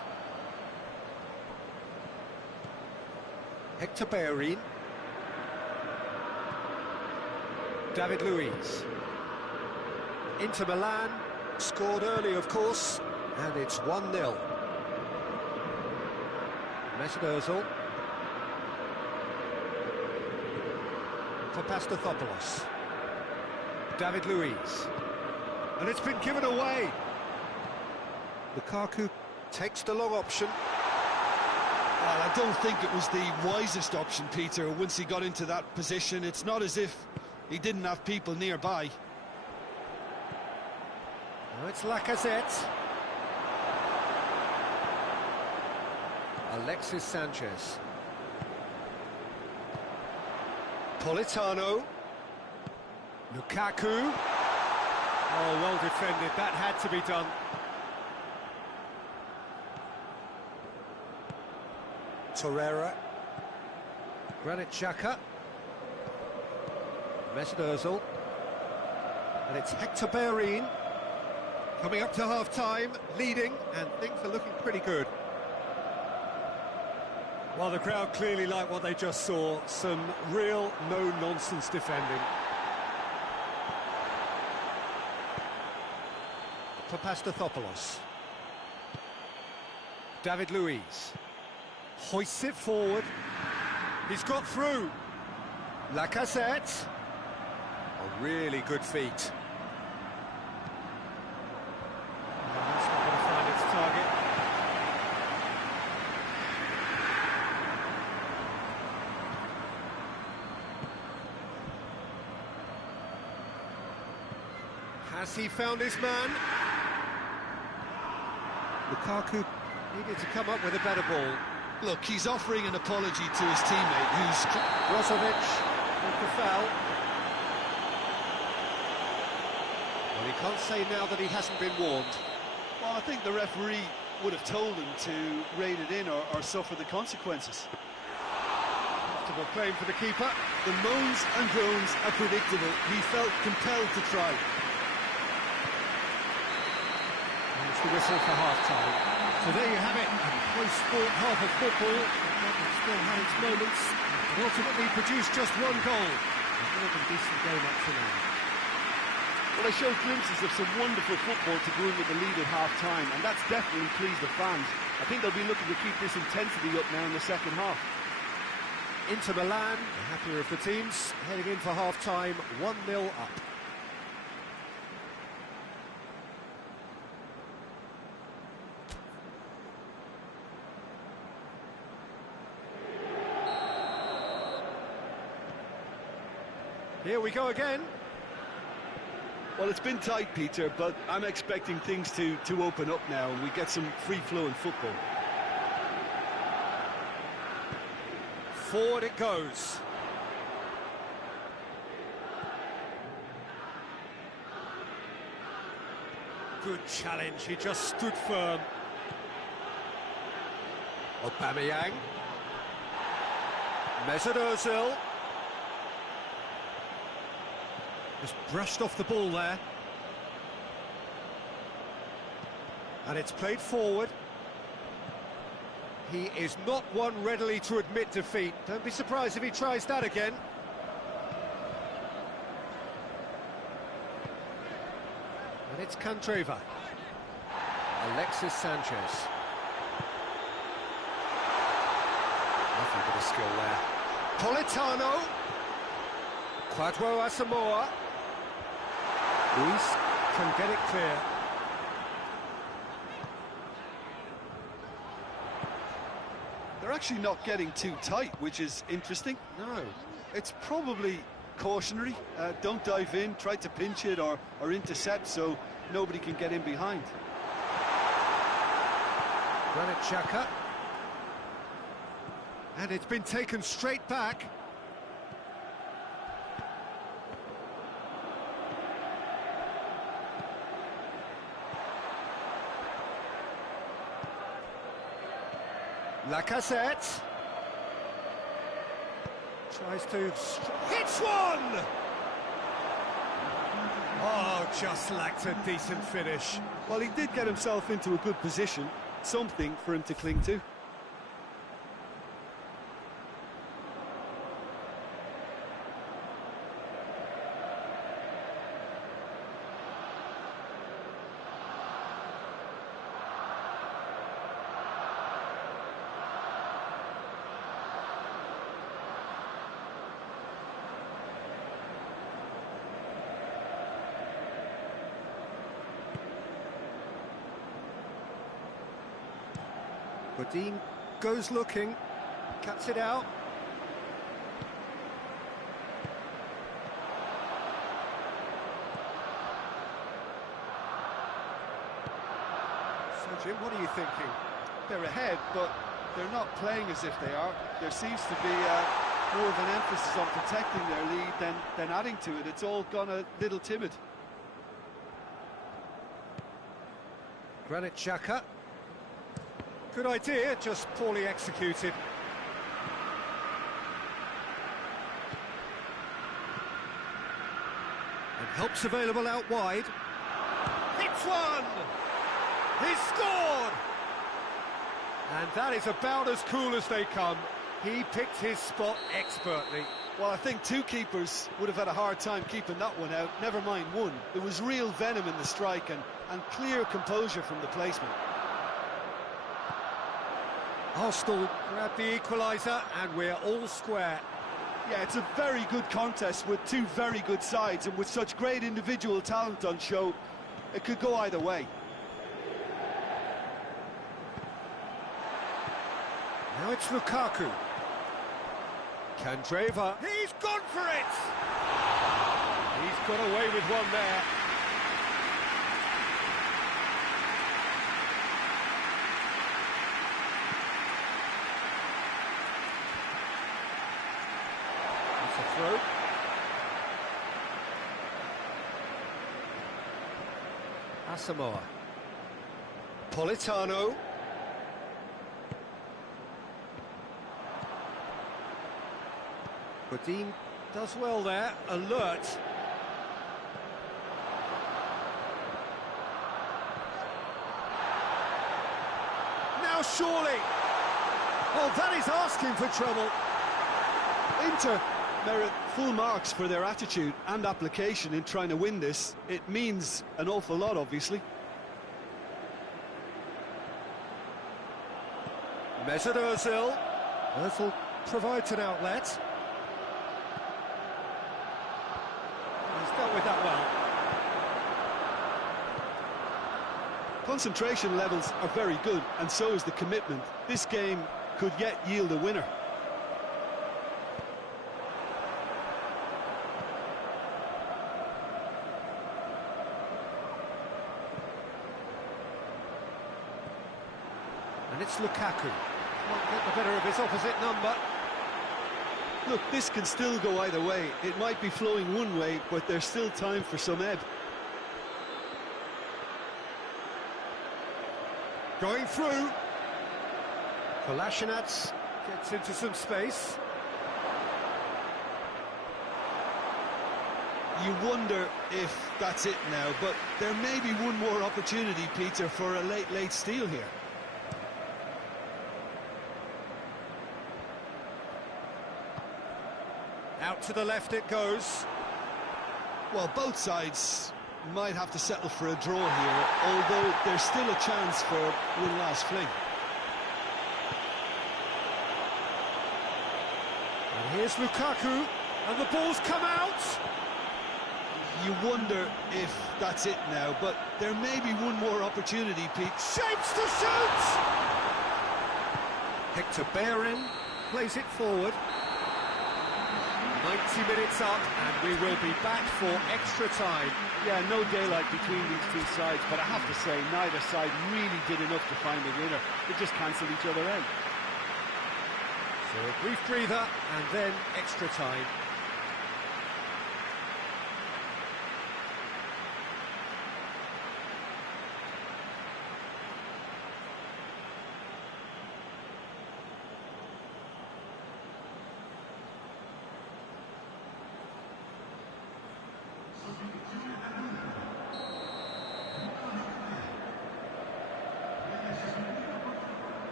Hector Bellerin. David Luiz. Inter Milan scored early, of course, and it's 1-0. Mesut Ozil. Papastathopoulos. David Luiz. And it's been given away. Lukaku takes the long option. Well, I don't think it was the wisest option, Peter, once he got into that position. It's not as if he didn't have people nearby. Now it's Lacazette. Alexis Sanchez. Politano. Lukaku. Oh, well defended. That had to be done. Torreira. Granit Xhaka. Mesut Ozil. And it's Hector Bellerin. Coming up to half-time, leading, and things are looking pretty good. Well, the crowd clearly like what they just saw. Some real no-nonsense defending. Papastathopoulos. David Luiz. Hoists it forward. He's got through. Lacazette. A really good feat. That's not going to find its target. Has he found his man? Lukaku needed to come up with a better ball. Look, he's offering an apology to his teammate, who's... Brozovic with the foul. Well, he can't say now that he hasn't been warned. Well, I think the referee would have told him to rein it in or suffer the consequences. Comfortable claim for the keeper. The moans and groans are predictable. He felt compelled to try. It's the whistle for half-time. So there you have it, a close-fought half of football. It still had its moments, and ultimately produced just one goal. A more than decent game up to now. Well, they showed glimpses of some wonderful football to go in with the lead at half-time, and that's definitely pleased the fans. I think they'll be looking to keep this intensity up now in the second half. Inter Milan, the happier of the teams, heading in for half-time, 1-0 up. Here we go again. Well, it's been tight, Peter, but I'm expecting things to open up now and we get some free-flowing football. Forward it goes. Good challenge, he just stood firm. Aubameyang. Mesut Ozil. Just brushed off the ball there. And it's played forward. He is not one readily to admit defeat. Don't be surprised if he tries that again. And it's Candreva. Alexis Sanchez. Nothing but a skill there. Politano. Kwadwo Asamoah. Luis can get it clear. They're actually not getting too tight, which is interesting. No. It's probably cautionary. Don't dive in, try to pinch it or intercept so nobody can get in behind. Granit Xhaka. And it's been taken straight back. Lacazette tries to hits one. Oh, just lacked a decent finish. Well, he did get himself into a good position, something for him to cling to. Godin goes looking, cuts it out. So, Jim, what are you thinking? They're ahead, but they're not playing as if they are. There seems to be more of an emphasis on protecting their lead than adding to it. It's all gone a little timid. Granit Xhaka. Good idea, just poorly executed. And help's available out wide. Hits one! He's scored! And that is about as cool as they come. He picked his spot expertly. Well, I think two keepers would have had a hard time keeping that one out, never mind one. There was real venom in the strike and clear composure from the placement. Arsenal grab the equaliser and we're all square. Yeah, it's a very good contest with two very good sides, and with such great individual talent on show, it could go either way. Now it's Lukaku. Candreva. He's gone for it! He's got away with one there. It's a throw. Asamoah. Politano. Godin does well there, alert. Now surely! Oh, that is asking for trouble. Inter merit full marks for their attitude and application in trying to win this. It means an awful lot, obviously. Mesut Ozil. Ozil provides an outlet. Dealt with that well. Concentration levels are very good, and so is the commitment. This game could yet yield a winner. And it's Lukaku. Can't get the better of his opposite number. Look, this can still go either way. It might be flowing one way, but there's still time for some ebb. Going through. Kolasinac gets into some space. You wonder if that's it now, but there may be one more opportunity, Peter, for a late steal here. Out to the left it goes. Well, both sides might have to settle for a draw here, although there's still a chance for one last fling. And here's Lukaku, and the ball's come out. You wonder if that's it now, but there may be one more opportunity, Pete. Shapes to shoot! Hector Bellerin plays it forward. 90 minutes up, and we will be back for extra time. Yeah, no daylight between these two sides, but I have to say, neither side really did enough to find a winner. They just cancelled each other out. So a brief breather, and then extra time.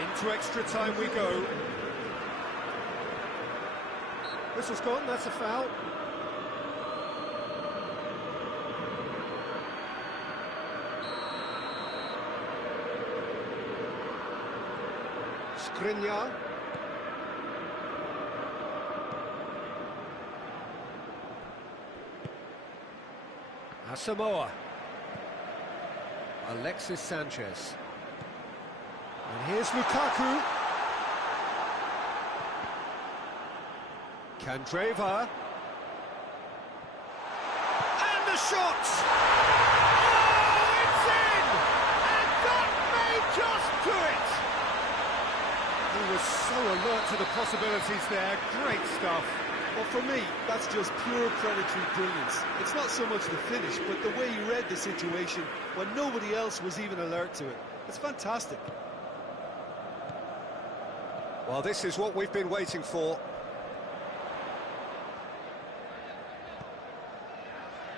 Into extra time we go. Whistle's gone, that's a foul. Skriniar. Asamoah. Alexis Sanchez. And here's Lukaku. Candreva. And the shot! Oh, it's in! And that may just do possibilities there, great stuff. Well, for me, that's just pure predatory brilliance. It's not so much the finish, but the way he read the situation when nobody else was even alert to it. It's fantastic. Well, this is what we've been waiting for.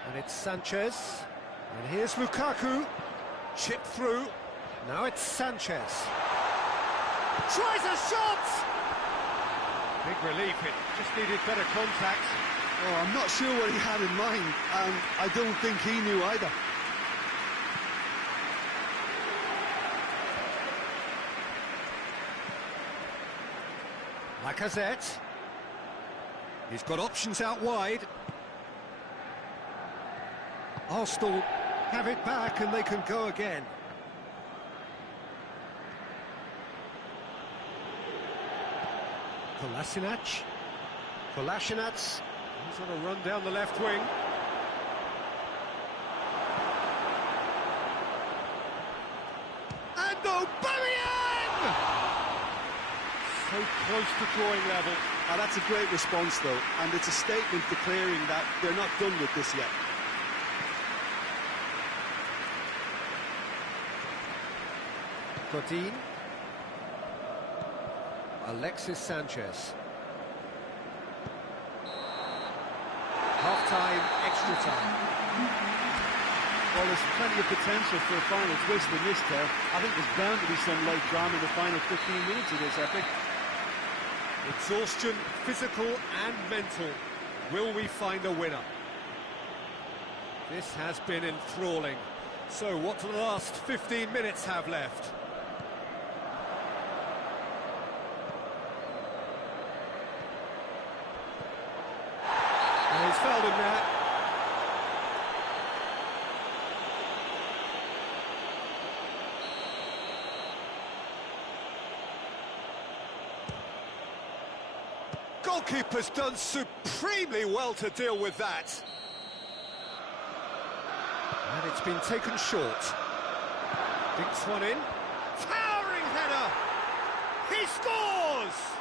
And it's Sanchez. And here's Lukaku. Chip through. Now it's Sanchez. Tries a shot! Big relief, it just needed better contact. Oh, I'm not sure what he had in mind, and I don't think he knew either. Lacazette. He's got options out wide. Arsenal have it back and they can go again. Kolasinac. He's on a run down the left wing. And Aubameyang! So close to drawing level. Oh, that's a great response, though, and it's a statement declaring that they're not done with this yet. Godin. Alexis Sanchez. Half-time, extra time. Well, there's plenty of potential for a final twist in this tale. I think there's bound to be some light drama in the final 15 minutes of this epic. Exhaustion, physical and mental. Will we find a winner? This has been enthralling. So what do the last 15 minutes have left? He's fouled him there. Goalkeeper's done supremely well to deal with that. And it's been taken short. Dinks one in. Towering header! He scores!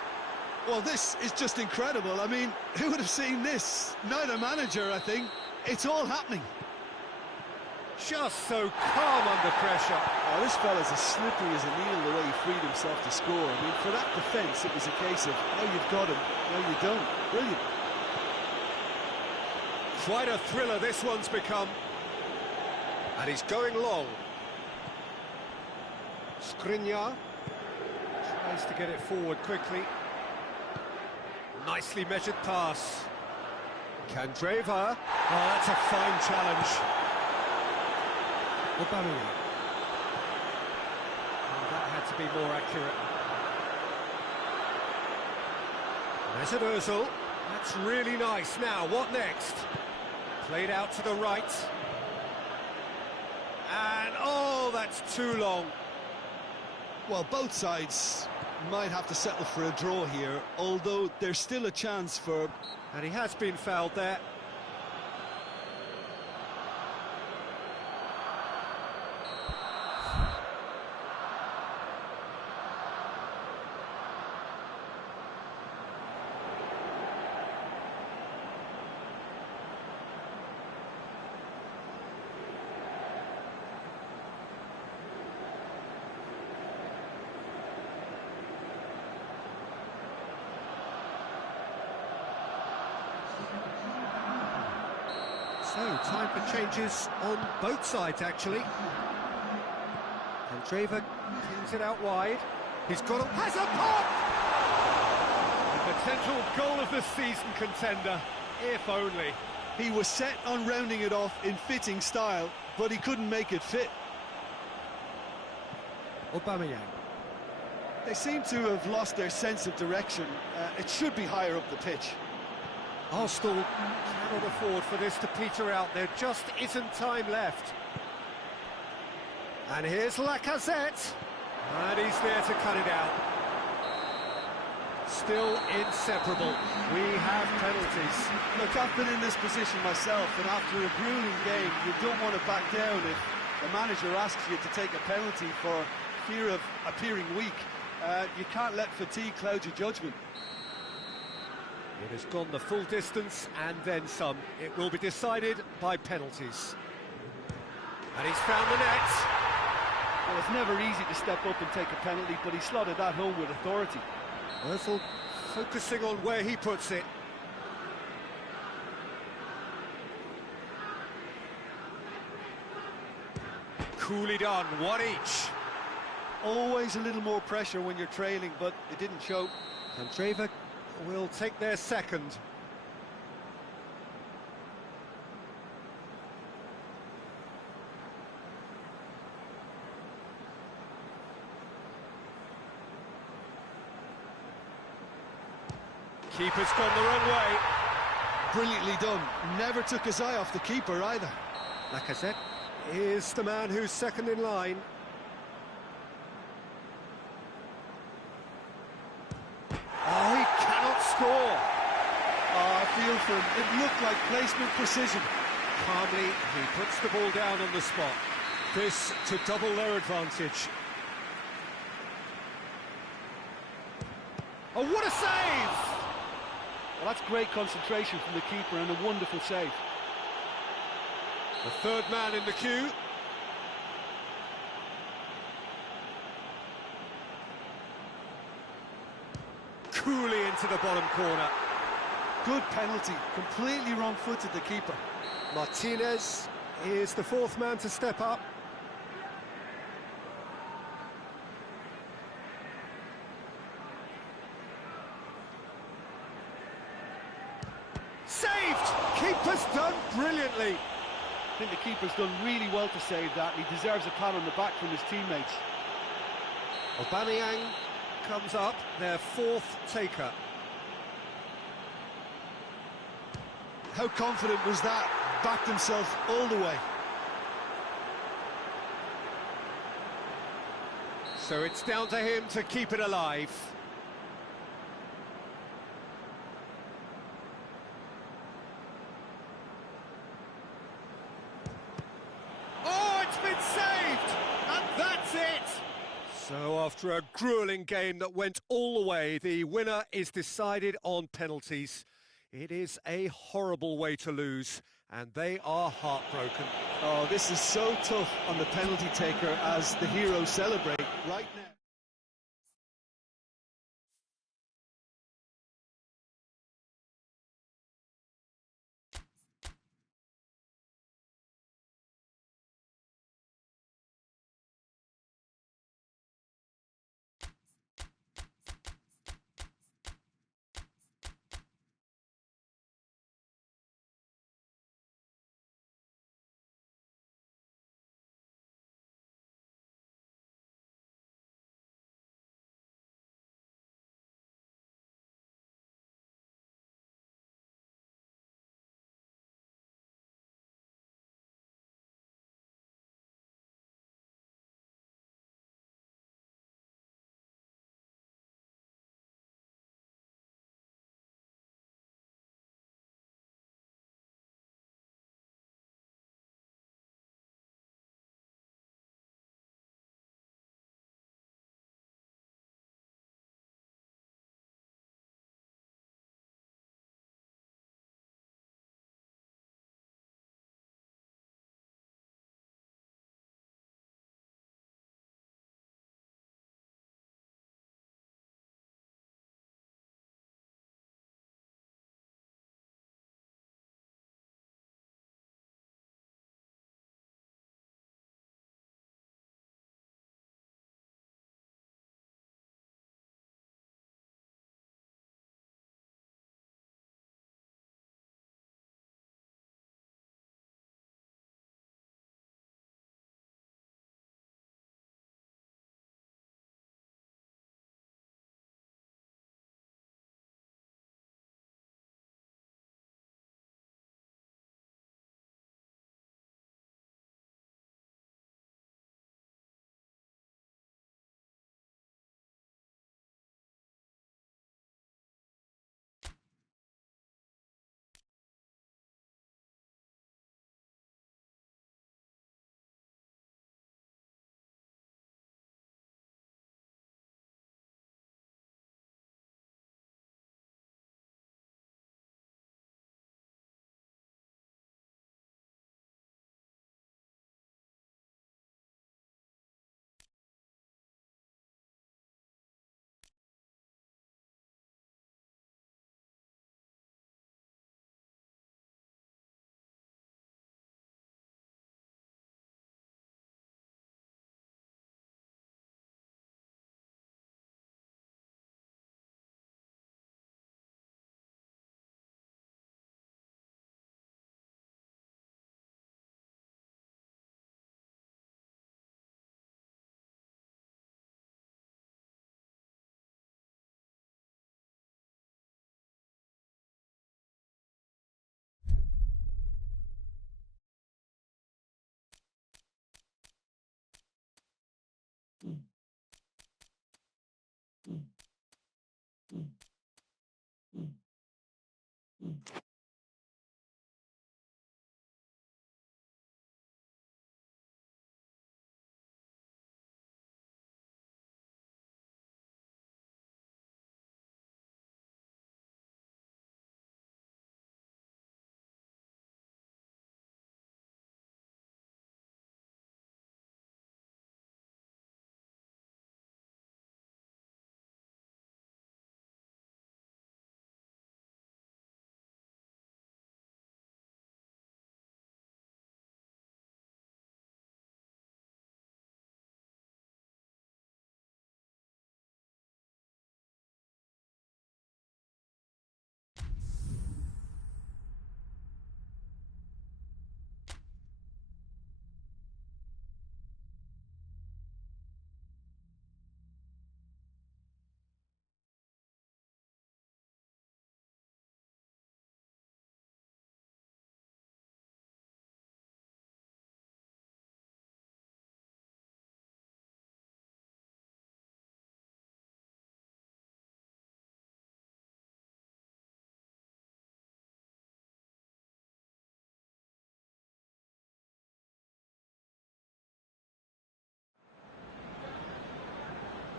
Well, this is just incredible. I mean, who would have seen this? Not a manager, I think. It's all happening. Just so calm under pressure. Oh, this fella's as slippery as a needle the way he freed himself to score. I mean, for that defence, it was a case of, now you've got him, now you don't. Brilliant. Quite a thriller this one's become. And he's going long. Skriniar tries to get it forward quickly. Nicely measured pass. Candreva. Oh, that's a fine challenge. Aubameyang. Oh, that had to be more accurate. Mesut Ozil. That's really nice. Now, what next? Played out to the right. And, oh, that's too long. Well, both sides might have to settle for a draw here, although there's still a chance for... And he has been fouled there. So, time for changes on both sides, actually. Candreva pings it out wide. He's got has a pop! A potential goal of the season contender, if only. He was set on rounding it off in fitting style, but he couldn't make it fit. Aubameyang. They seem to have lost their sense of direction. It should be higher up the pitch. Arsenal cannot afford for this to peter out. There just isn't time left. And here's Lacazette. And he's there to cut it out. Still inseparable. We have penalties. Look, I've been in this position myself, and after a grueling game, you don't want to back down if the manager asks you to take a penalty for fear of appearing weak. You can't let fatigue cloud your judgment. It has gone the full distance and then some. It will be decided by penalties. And he's found the net. Well, it's never easy to step up and take a penalty, but he slotted that home with authority. Ozil focusing on where he puts it. Coolly done, one each. Always a little more pressure when you're trailing, but it didn't show. And Dreva will take their second. Keeper's gone the wrong way. Brilliantly done. Never took his eye off the keeper either. Lacazette is the man who's second in line. Oh, he cannot score. Oh, I feel for him. It looked like placement precision. Calmly, he puts the ball down on the spot. This to double their advantage. Oh, what a save! Well, that's great concentration from the keeper and a wonderful save. The third man in the queue. Coolly into the bottom corner. Good penalty. Completely wrong-footed, the keeper. Martinez is the fourth man to step up. Saved! Keeper's done brilliantly. I think the keeper's done really well to save that. He deserves a pat on the back from his teammates. Aubameyang comes up, their fourth taker. How confident was that? Backed himself all the way. So it's down to him to keep it alive. Oh, it's been saved! And that's it! So after a gruelling game that went all the way, the winner is decided on penalties. It is a horrible way to lose, and they are heartbroken. Oh, this is so tough on the penalty taker as the heroes celebrate right now.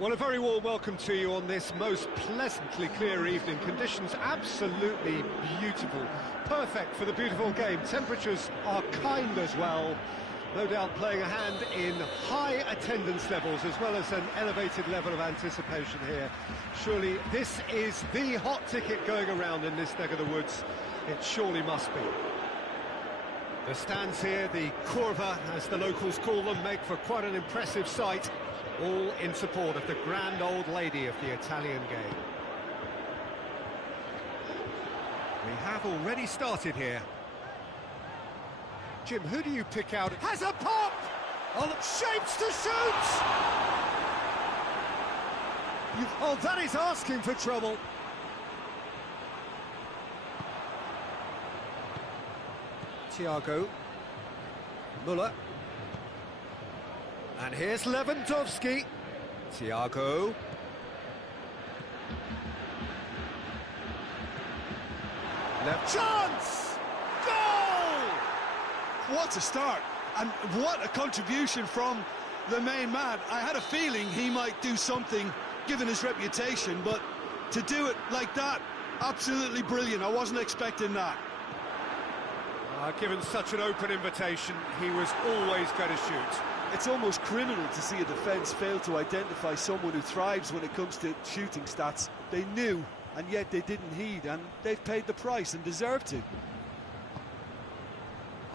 Well, a very warm welcome to you on this most pleasantly clear evening. Conditions absolutely beautiful. Perfect for the beautiful game. Temperatures are kind as well. No doubt playing a hand in high attendance levels as well as an elevated level of anticipation here. Surely this is the hot ticket going around in this neck of the woods. It surely must be. The stands here, the curva as the locals call them, make for quite an impressive sight. All in support of the grand old lady of the Italian game. We have already started here. Jim, who do you pick out? Has a pop! Oh, shapes to shoot! Oh, that is asking for trouble. Thiago. Muller. And here's Lewandowski. Thiago. Left chance! Goal! What a start, and what a contribution from the main man. I had a feeling he might do something, given his reputation, but to do it like that, absolutely brilliant. I wasn't expecting that. Given such an open invitation, he was always going to shoot. It's almost criminal to see a defence fail to identify someone who thrives when it comes to shooting stats. They knew, and yet they didn't heed, and they've paid the price and deserved to.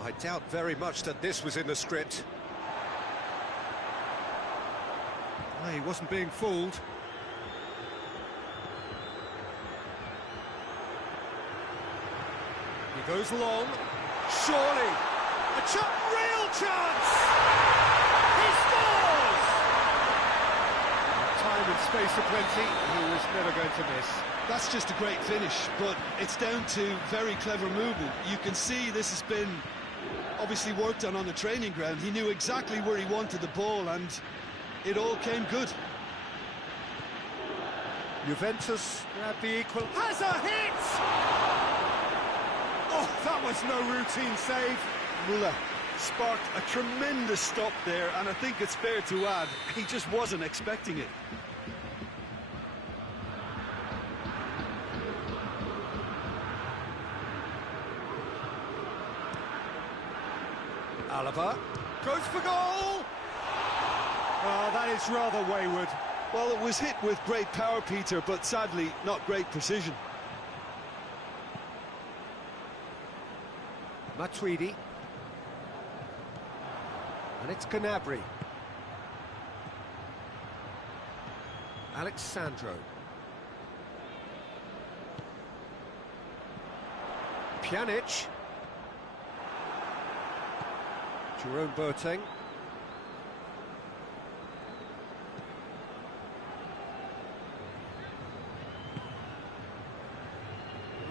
I doubt very much that this was in the script. Oh, he wasn't being fooled. He goes long. Surely. Real chance! He scores! Time and space aplenty, he was never going to miss. That's just a great finish, but it's down to very clever movement. You can see this has been obviously worked on the training ground. He knew exactly where he wanted the ball, and it all came good. Juventus grabbed the equal. Has a hit! Oh, that was no routine save. Muller sparked a tremendous stop there, and I think it's fair to add, he just wasn't expecting it. Alaba goes for goal! Oh, that is rather wayward. Well, it was hit with great power, Peter, but sadly, not great precision. Matuidi. And it's Gnabry. Alexandro. Pjanic. Jerome Boateng.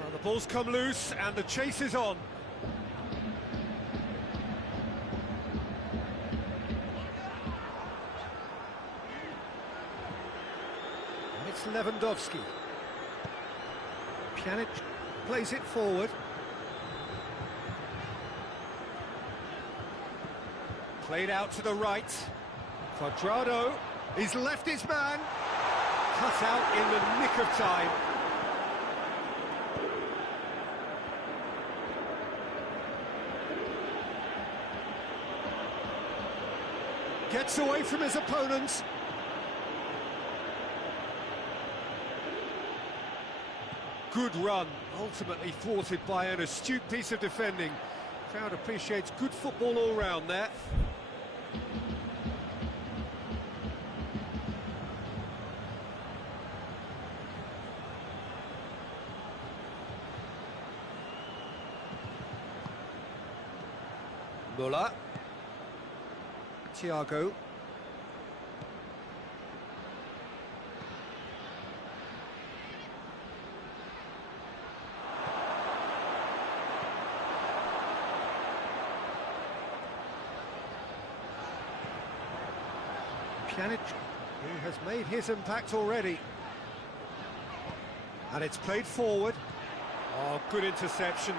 Well, the ball's come loose and the chase is on. Lewandowski. Pjanic plays it forward. Played out to the right. Cuadrado, he's left his man. Cut out in the nick of time. Gets away from his opponents. Good run, ultimately thwarted by an astute piece of defending. Crowd appreciates good football all round there. Muller. Thiago. Pjanic, who has made his impact already. And it's played forward. Oh, good interception.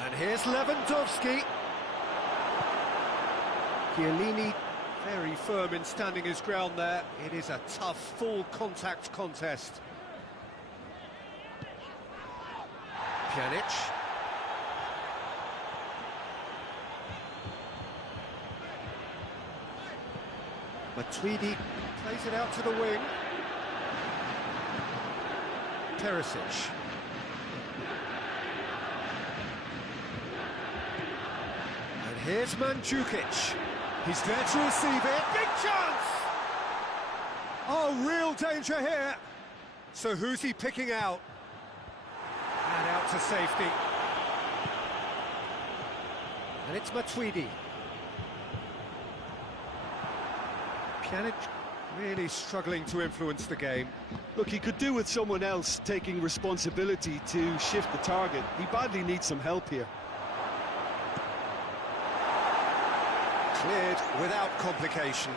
And here's Lewandowski. Chiellini very firm in standing his ground there. It is a tough, full contact contest. Pjanic. Matuidi plays it out to the wing. Perisic. And here's Mandzukic. He's there to receive it. Big chance! Oh, real danger here. So who's he picking out? And out to safety. And it's Matuidi. Pjanic really struggling to influence the game. Look, he could do with someone else taking responsibility to shift the target. He badly needs some help here. Cleared without complication.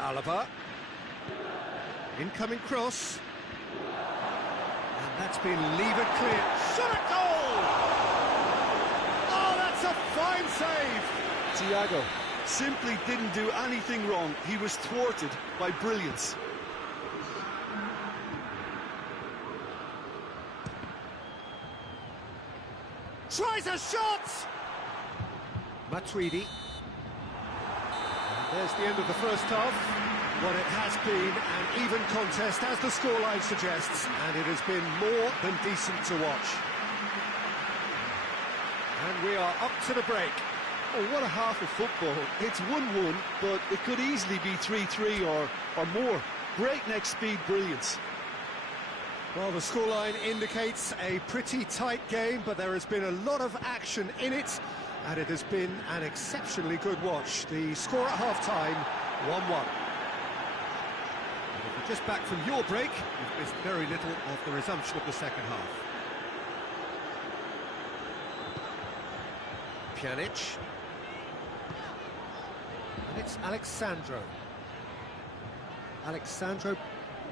Alaba. Incoming cross. And that's been levered clear. Shot at goal! Oh, that's a fine save! Thiago simply didn't do anything wrong. He was thwarted by brilliance. Tries a shot! Matuidi. There's the end of the first half. What it has been an even contest, as the scoreline suggests, and it has been more than decent to watch. And we are up to the break. Oh, what a half of football. It's 1-1, but it could easily be 3-3 or more. Breakneck speed brilliance. Well, the scoreline indicates a pretty tight game, but there has been a lot of action in it, and it has been an exceptionally good watch. The score at half-time, 1-1. And if you're just back from your break, you've missed very little of the resumption of the second half. Pjanic. And it's Alexandro. Alexandro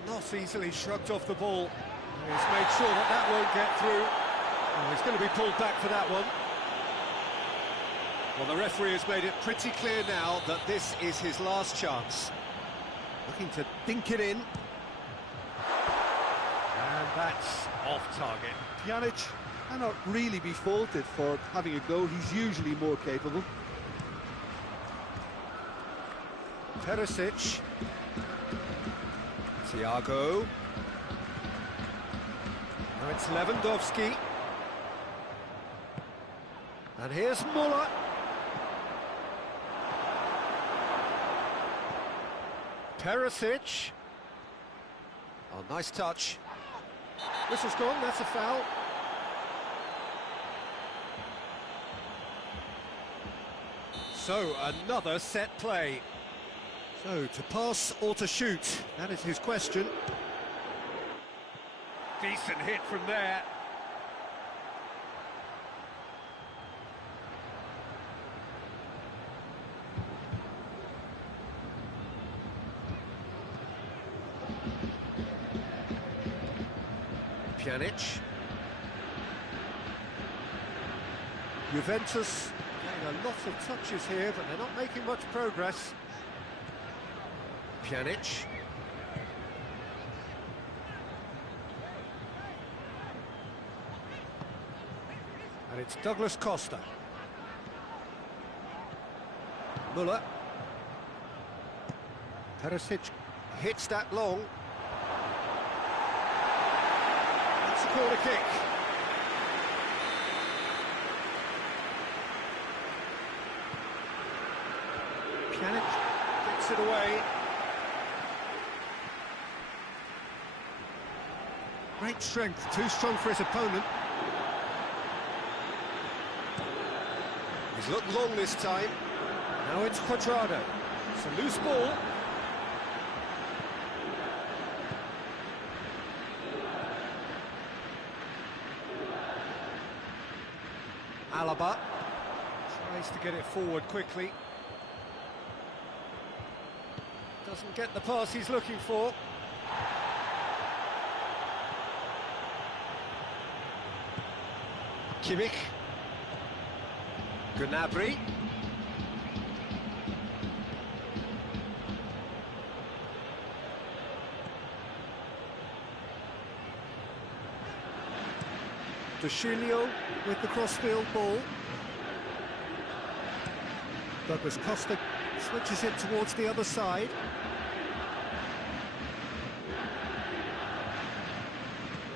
not easily shrugged off the ball. He's made sure that that won't get through. Oh, he's going to be pulled back for that one. Well, the referee has made it pretty clear now that this is his last chance. Looking to dink it in. And that's off target. Pjanic cannot really be faulted for having a go. He's usually more capable. Perisic. Thiago. Now it's Lewandowski. And here's Muller. Perisic. Oh, nice touch. Whistle's gone, that's a foul. So, another set play. So, to pass or to shoot? That is his question. Decent hit from there. Pjanic. Juventus getting a lot of touches here, but they're not making much progress. Pjanic. And it's Douglas Costa. Muller. Perisic hits that long. That's a corner kick. Pjanic gets it away. Great strength, too strong for his opponent. He's looked long this time. Now it's Cuadrado. It's a loose ball. Alaba tries to get it forward quickly. Doesn't get the pass he's looking for. Kimmich. Gnabry. Dushilio with the crossfield ball. Douglas Costa switches it towards the other side.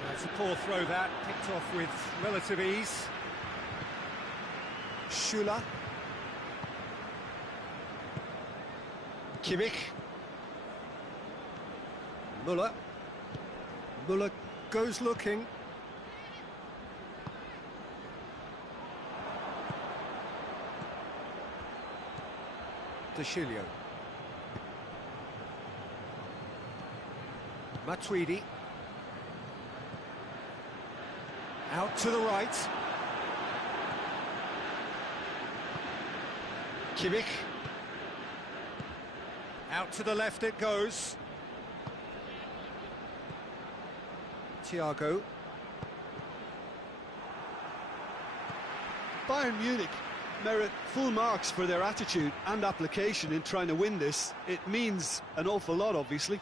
That's a poor throw that, picked off with relative ease. Schüller. Kimmich. Muller. Muller goes looking. Dushilio. Matuidi. Out to the right. Kimmich. Out to the left it goes. Thiago. Bayern Munich merit full marks for their attitude and application in trying to win this. It means an awful lot, obviously.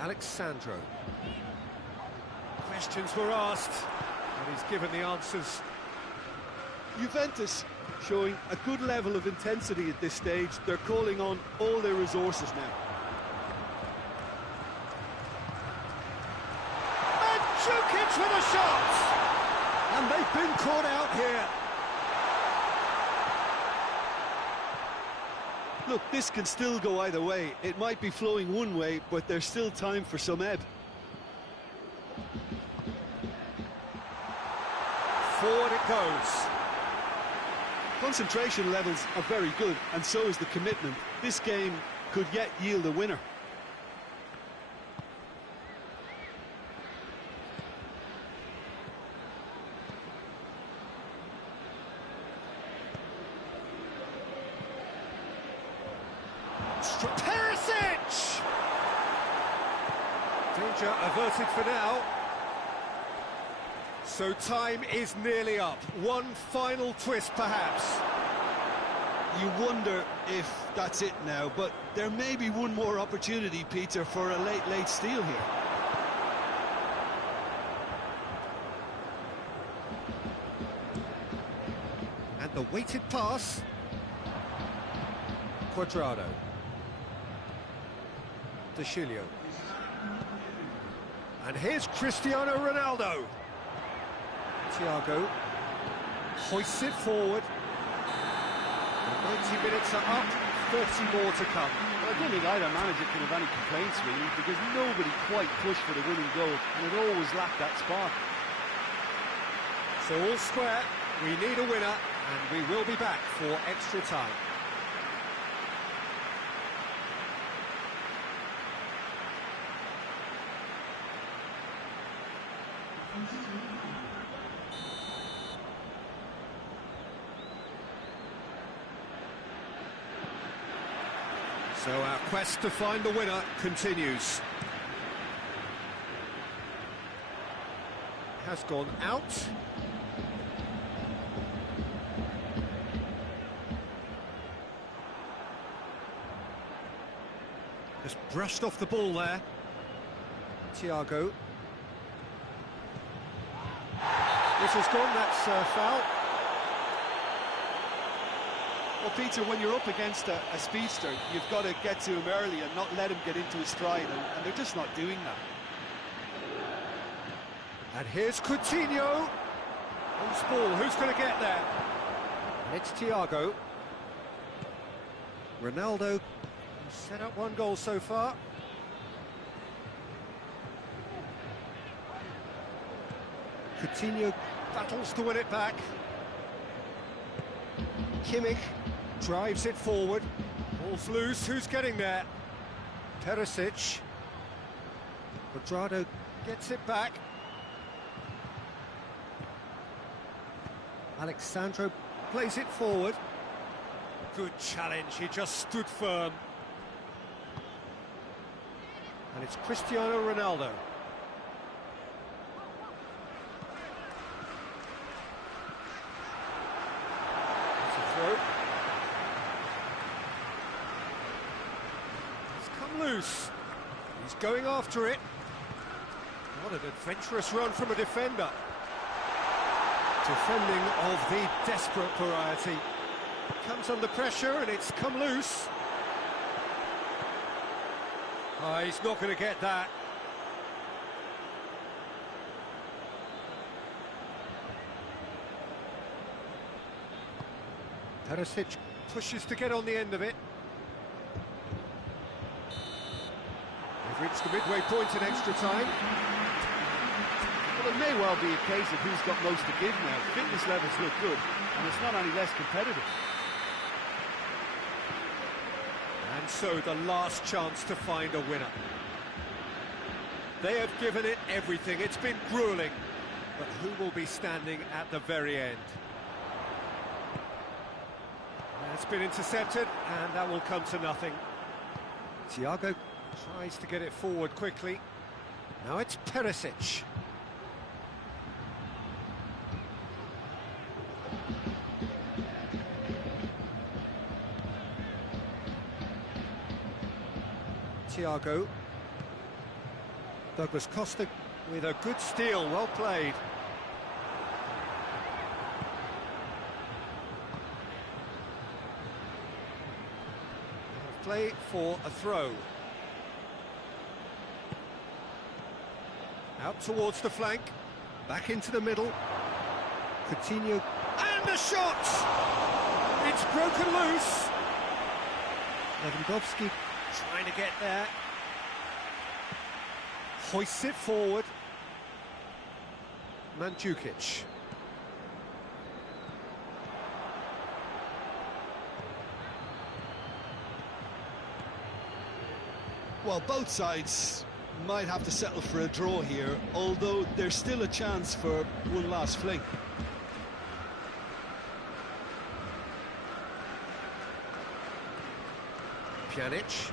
Alexandro. Questions were asked, and he's given the answers. Juventus showing a good level of intensity at this stage. They're calling on all their resources now. Mandzukic with a shot! And they've been caught out here. Look, this can still go either way. It might be flowing one way, but there's still time for some ebb. Forward it goes. Concentration levels are very good, and so is the commitment. This game could yet yield a winner. Perisic! Danger averted for now. So time is nearly up. One final twist, perhaps. You wonder if that's it now, but there may be one more opportunity, Peter, for a late steal here. And the weighted pass. Cuadrado. Dushilio. And here's Cristiano Ronaldo. Thiago hoists it forward. 90 minutes are up, 30 more to come. Well, I don't think either manager can have any complaints, really, because nobody quite pushed for the winning goal, and it always lacked that spark. So all square, we need a winner, and we will be back for extra time. So our quest to find the winner continues. Has gone out. Just brushed off the ball there. Thiago. This has gone, that's foul. Well, Peter, when you're up against a speedster, you've got to get to him early and not let him get into his stride, and they're just not doing that. And here's Coutinho. Loose ball, who's going to get there? And it's Thiago. Ronaldo set up one goal so far. Coutinho battles to win it back. Kimmich drives it forward. Ball's loose, who's getting there? Perisic. Quadrado gets it back. Alexandro plays it forward. Good challenge, he just stood firm. And it's Cristiano Ronaldo. It's a throw. It's come loose. He's going after it. What an adventurous run from a defender. Defending of the desperate variety. Comes under pressure and it's come loose. Oh, he's not going to get that. Perisic pushes to get on the end of it. They've reached the midway point in extra time. Well, it may well be a case of who's got most to give now. Fitness levels look good, and it's not any less competitive. And so the last chance to find a winner. They have given it everything. It's been grueling. But who will be standing at the very end? It's been intercepted, and that will come to nothing. Thiago tries to get it forward quickly. Now it's Perisic. Thiago. Douglas Costa with a good steal, well played. Play for a throw. Out towards the flank, back into the middle. Coutinho, and a shot! It's broken loose. Lewandowski trying to get there. Hoists it forward. Mandzukic. Well, both sides might have to settle for a draw here, although there's still a chance for one last fling. Pjanic.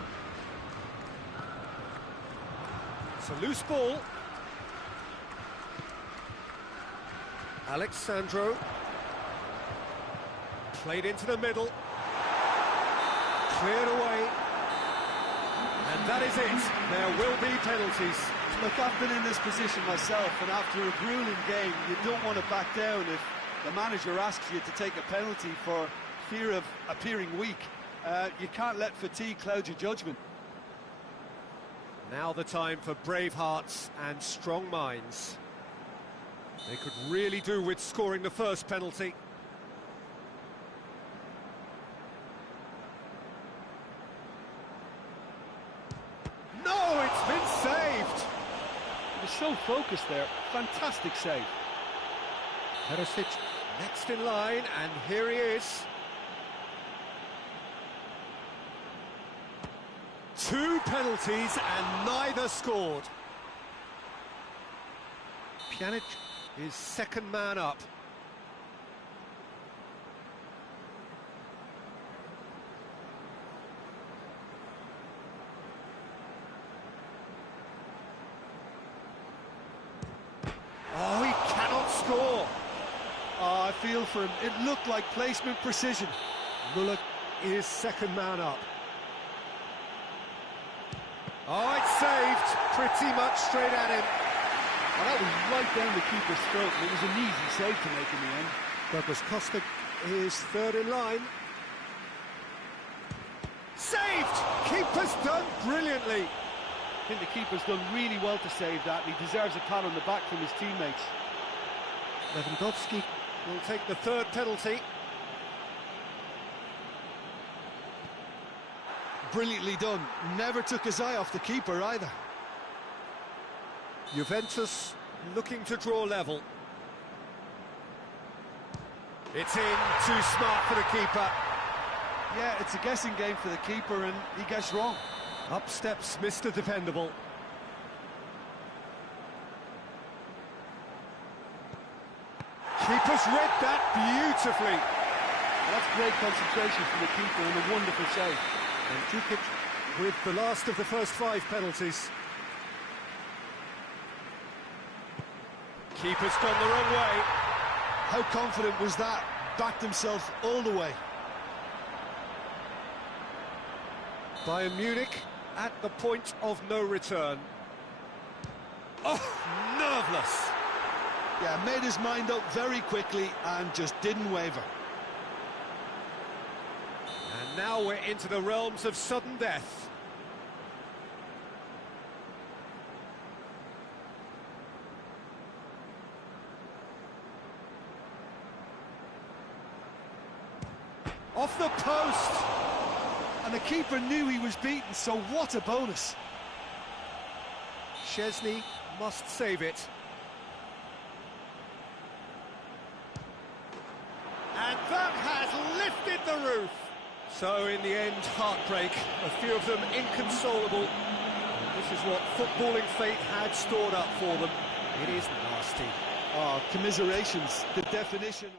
It's a loose ball. Alexandro. Played into the middle. Cleared away. And that is it. There will be penalties. Look, I've been in this position myself, and after a grueling game, you don't want to back down if the manager asks you to take a penalty for fear of appearing weak. You can't let fatigue cloud your judgment. Now the time for brave hearts and strong minds. They could really do with scoring the first penalty. No, it's been saved! He was so focused there. Fantastic save. Perisic next in line, and here he is. Two penalties and neither scored. Pjanic is second man up. feel for him. It looked like placement precision. Muller is second man up. Oh, it's saved, pretty much straight at him. Well, that was right down the keeper's throat, and it was an easy save to make in the end. Douglas Costa is third in line. Saved! Keeper's done brilliantly. I think the keeper's done really well to save that, and he deserves a pat on the back from his teammates. Lewandowski will take the third penalty. Brilliantly done. Never took his eye off the keeper either. Juventus looking to draw level. It's in, too smart for the keeper. Yeah, it's a guessing game for the keeper, and he gets wrong. Up steps Mr. Dependable. Keeper's read that beautifully. Well, that's great concentration from the keeper and a wonderful save. And Djukic with the last of the first 5 penalties. Keeper's gone the wrong way. How confident was that? Backed himself all the way. Bayern Munich at the point of no return. Oh, nerveless. Yeah, made his mind up very quickly and just didn't waver. And now we're into the realms of sudden death. Off the post! And the keeper knew he was beaten, so what a bonus. Szczesny must save it. And that has lifted the roof. So in the end, heartbreak, a few of them inconsolable. This is what footballing fate had stored up for them. It is nasty. Oh, commiserations, the definition.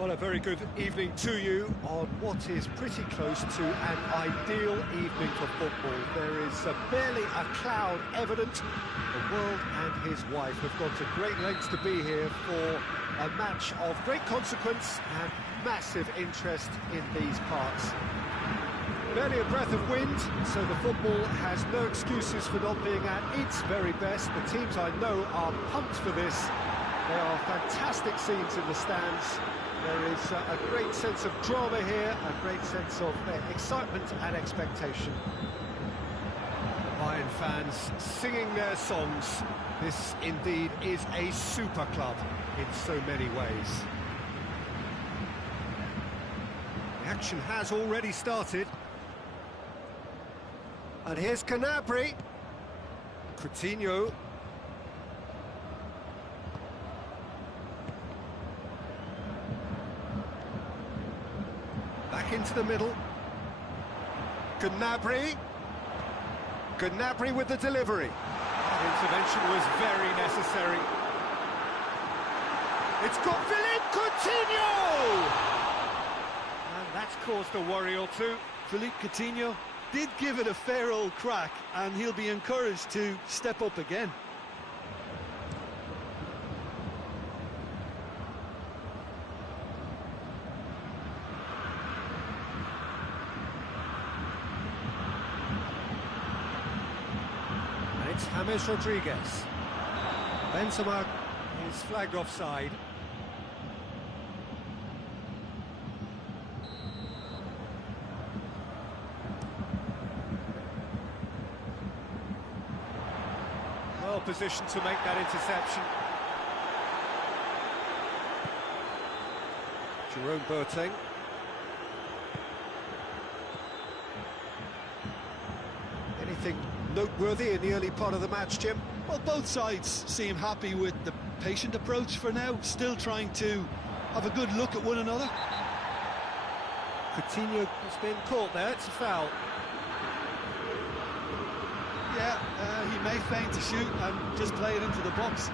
Well, a very good evening to you on what is pretty close to an ideal evening for football. There is barely a cloud evident. The world and his wife have gone to great lengths to be here for a match of great consequence and massive interest in these parts. Barely a breath of wind, so the football has no excuses for not being at its very best. The teams I know are pumped for this. There are fantastic scenes in the stands. There is a great sense of drama here, a great sense of excitement and expectation. Bayern fans singing their songs. This indeed is a super club in so many ways. The action has already started. And here's Gnabry. Coutinho. Back into the middle. Gnabry. Gnabry with the delivery. That intervention was very necessary. It's got Philippe Coutinho! And that's caused a worry or two. Philippe Coutinho did give it a fair old crack, and he'll be encouraged to step up again. And it's James Rodriguez. Benzema is flagged offside. Well positioned to make that interception. Jerome Boateng. Anything noteworthy in the early part of the match, Jim? Well, both sides seem happy with the patient approach for now, still trying to have a good look at one another. Coutinho has been caught there, it's a foul. Yeah, he may feign to shoot and just play it into the box.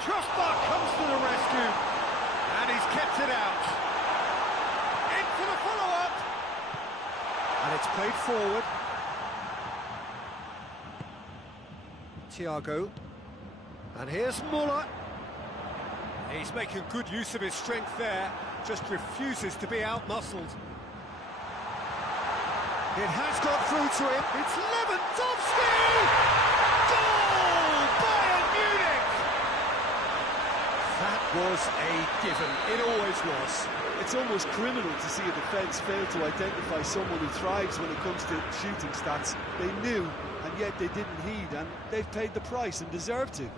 Crossbar comes to the rescue, and he's kept it out. Into the follow-up, and it's played forward. Thiago, and here's Muller. He's making good use of his strength there, just refuses to be out-muscled. It has got through to him, it's Lewandowski! Goal! Bayern Munich! That was a given, it always was. It's almost criminal to see a defence fail to identify someone who thrives when it comes to shooting stats. They knew, and yet they didn't heed, and they've paid the price and deserve to.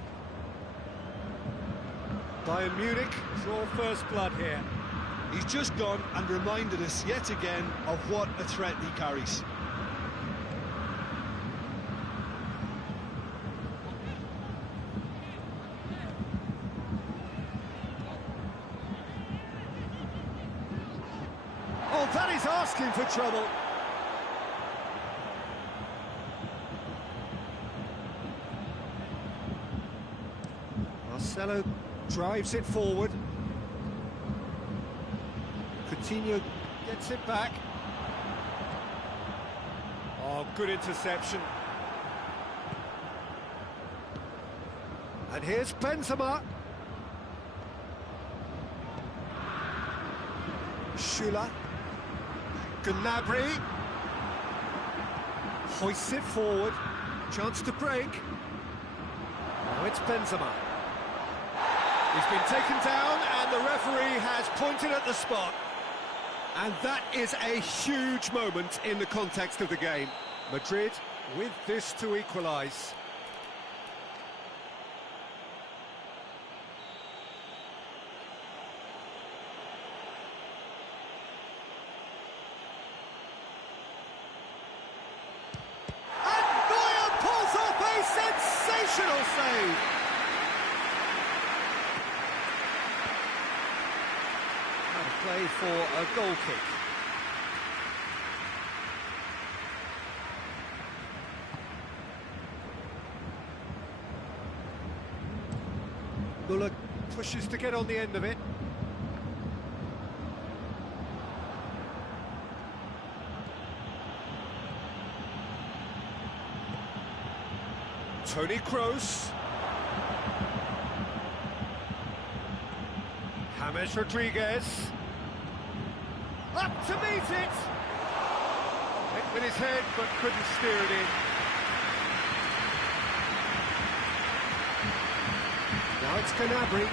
Bayern Munich draw first blood here. He's just gone and reminded us yet again of what a threat he carries. Oh, that is asking for trouble. Marcelo drives it forward. Coutinho gets it back. Oh, good interception. And here's Benzema. Schüller. Gnabry. Hoists it forward. Chance to break. Now it's Benzema. He's been taken down and the referee has pointed at the spot. And that is a huge moment in the context of the game. Madrid with this to equalise. And Neuer pulls off a sensational save. Play for a goal kick. Muller pushes to get on the end of it. Toni Kroos. James Rodriguez. Up to meet it! Hit with his head, but couldn't steer it in. Now it's Gnabry.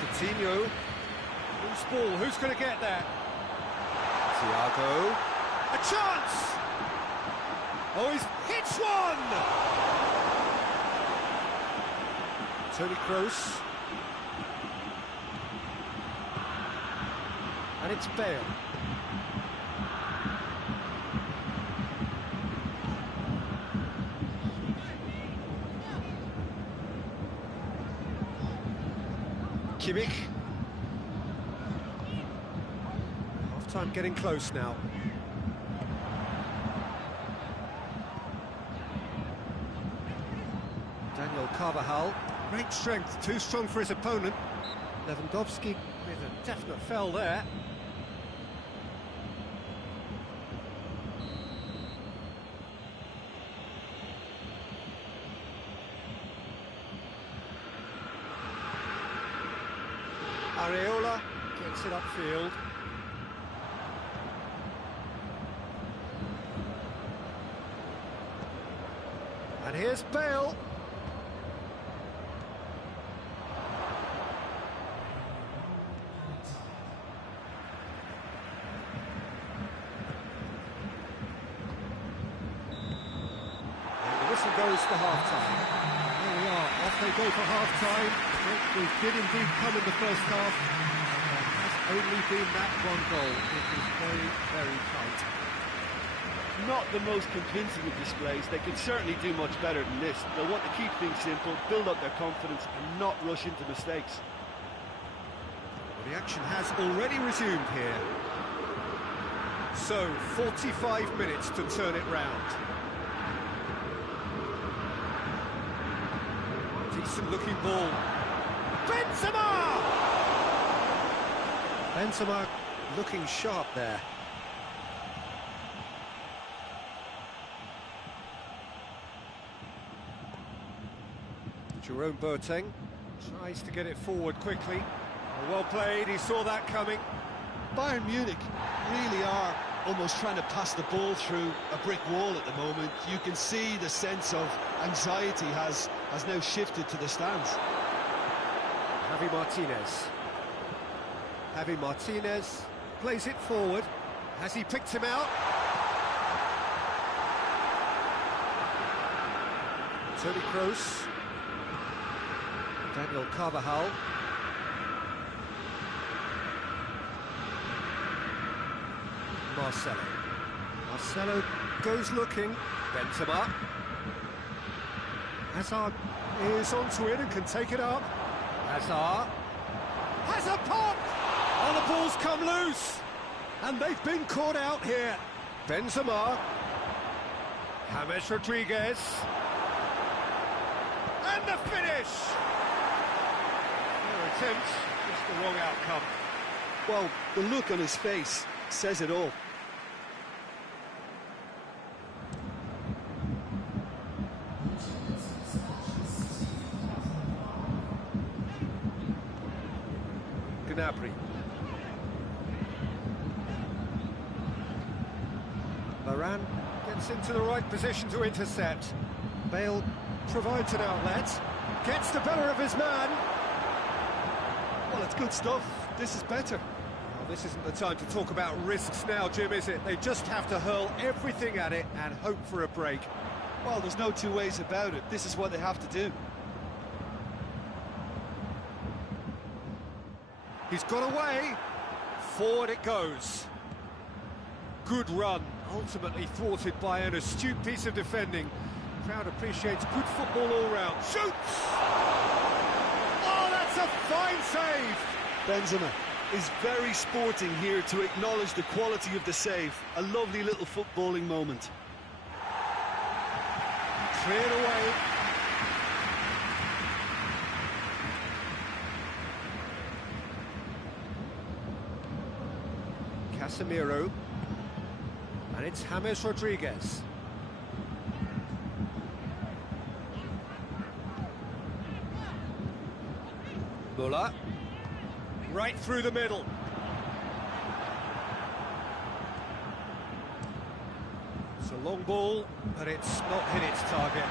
Coutinho. Loose ball, who's going to get that? Thiago. A chance! Oh, he's hits one! Toni Kroos. And it's Bale. Kimmich. Half-time getting close now. Daniel Carvajal. Great strength, too strong for his opponent. Lewandowski with a definite foul there. Areola gets it upfield. And here's Bale. And the whistle goes for half-time. There we are, off they go for half-time. We did indeed come in the first half. There has only been that one goal. It was very, very tight. Not the most convincing of displays. They can certainly do much better than this. They'll want to keep things simple, build up their confidence and not rush into mistakes. Well, the action has already resumed here. So, 45 minutes to turn it round. Decent looking ball. Benzema! Benzema looking sharp there. Jerome Boateng tries to get it forward quickly. Well played, he saw that coming. Bayern Munich really are almost trying to pass the ball through a brick wall at the moment. You can see the sense of anxiety has now shifted to the stands. Javi Martinez. Javi Martinez plays it forward. Has he picked him out? Toni Kroos. Daniel Carvajal. Marcelo. Marcelo goes looking. Benzema. Hazard is onto it and can take it up. Hazard. Has a pop! Oh, the ball's come loose! And they've been caught out here. Benzema. James Rodriguez. And the finish! Their attempt, just the wrong outcome. Well, the look on his face says it all. Gnabry. Varane gets into the right position to intercept. Bale provides an outlet, gets the better of his man. Well, it's good stuff. This is better. Well, this isn't the time to talk about risks now, Jim, is it? They just have to hurl everything at it and hope for a break. Well, there's no two ways about it. This is what they have to do. He's got away. Forward it goes. Good run, ultimately thwarted by an astute piece of defending. Crowd appreciates good football all round. Shoots! Oh, that's a fine save! Benzema is very sporting here to acknowledge the quality of the save. A lovely little footballing moment. Cleared away. Casemiro. And it's James Rodriguez. Muller. Right through the middle. It's a long ball, but it's not hit its target.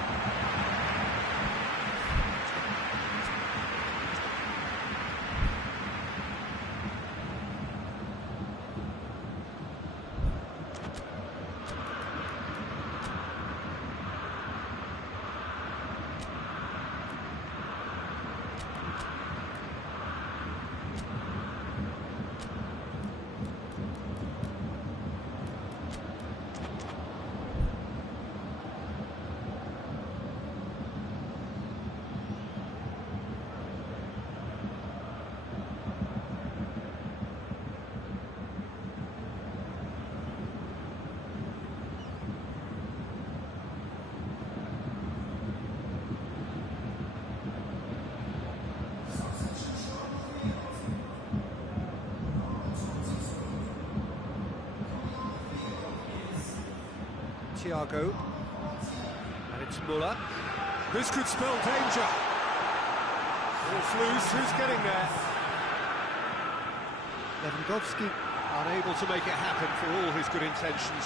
Thiago, and it's Muller. This could spell danger. It's loose, who's getting there? Lewandowski unable to make it happen for all his good intentions.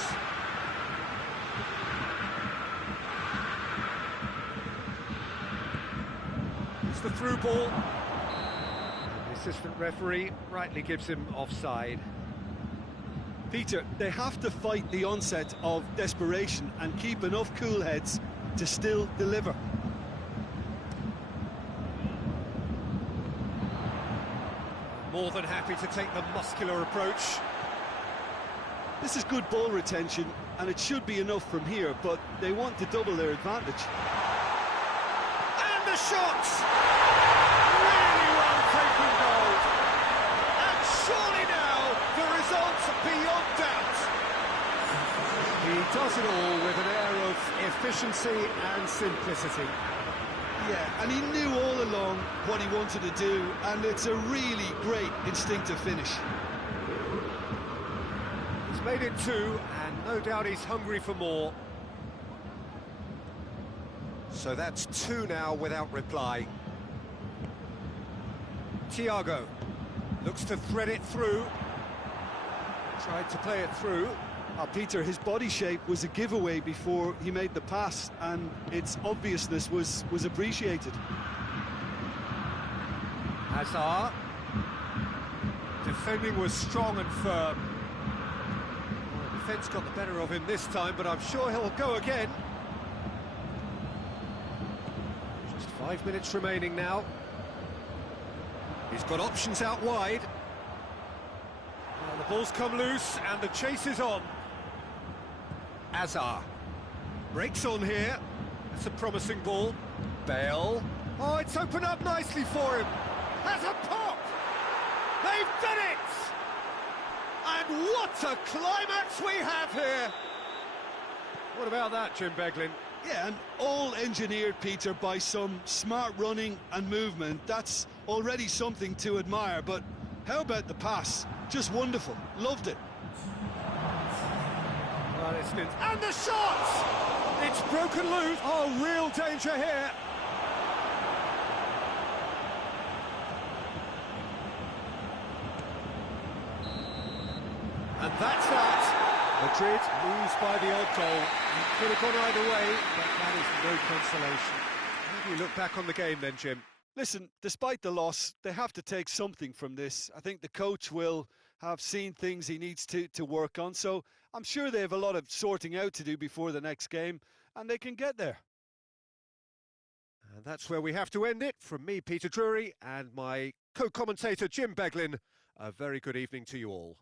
It's the through ball. The assistant referee rightly gives him offside. Peter, they have to fight the onset of desperation and keep enough cool heads to still deliver. More than happy to take the muscular approach. This is good ball retention, and it should be enough from here, but they want to double their advantage. And the shots! Really well taken goal. And surely now the results beyond doubt. He does it all with an air of efficiency and simplicity. Yeah, and he knew all along what he wanted to do, and it's a really great instinctive finish. He's made it 2, and no doubt he's hungry for more. So that's 2 now without reply. Thiago looks to thread it through. Tried to play it through. Peter, his body shape was a giveaway before he made the pass, and its obviousness was appreciated. Hazard. Defending was strong and firm. Well, the defence got the better of him this time, but I'm sure he'll go again. Just 5 minutes remaining now. He's got options out wide. Well, the ball's come loose, and the chase is on. Hazard breaks on here. That's a promising ball. Bale. Oh, it's opened up nicely for him. Has a pop. They've done it. And what a climax we have here. What about that, Jim Beglin? Yeah, and all engineered, Peter, by some smart running and movement. That's already something to admire, but how about the pass? Just wonderful. Loved it. Well, and the shot! It's broken loose. Oh, real danger here. And that's that. Madrid lose by the odd goal. It could have gone either way, but that is no consolation. How do you look back on the game then, Jim? Listen, despite the loss, they have to take something from this. I think the coach will have seen things he needs to work on, so I'm sure they have a lot of sorting out to do before the next game, and they can get there. And that's where we have to end it. From me, Peter Drury, and my co-commentator, Jim Beglin, a very good evening to you all.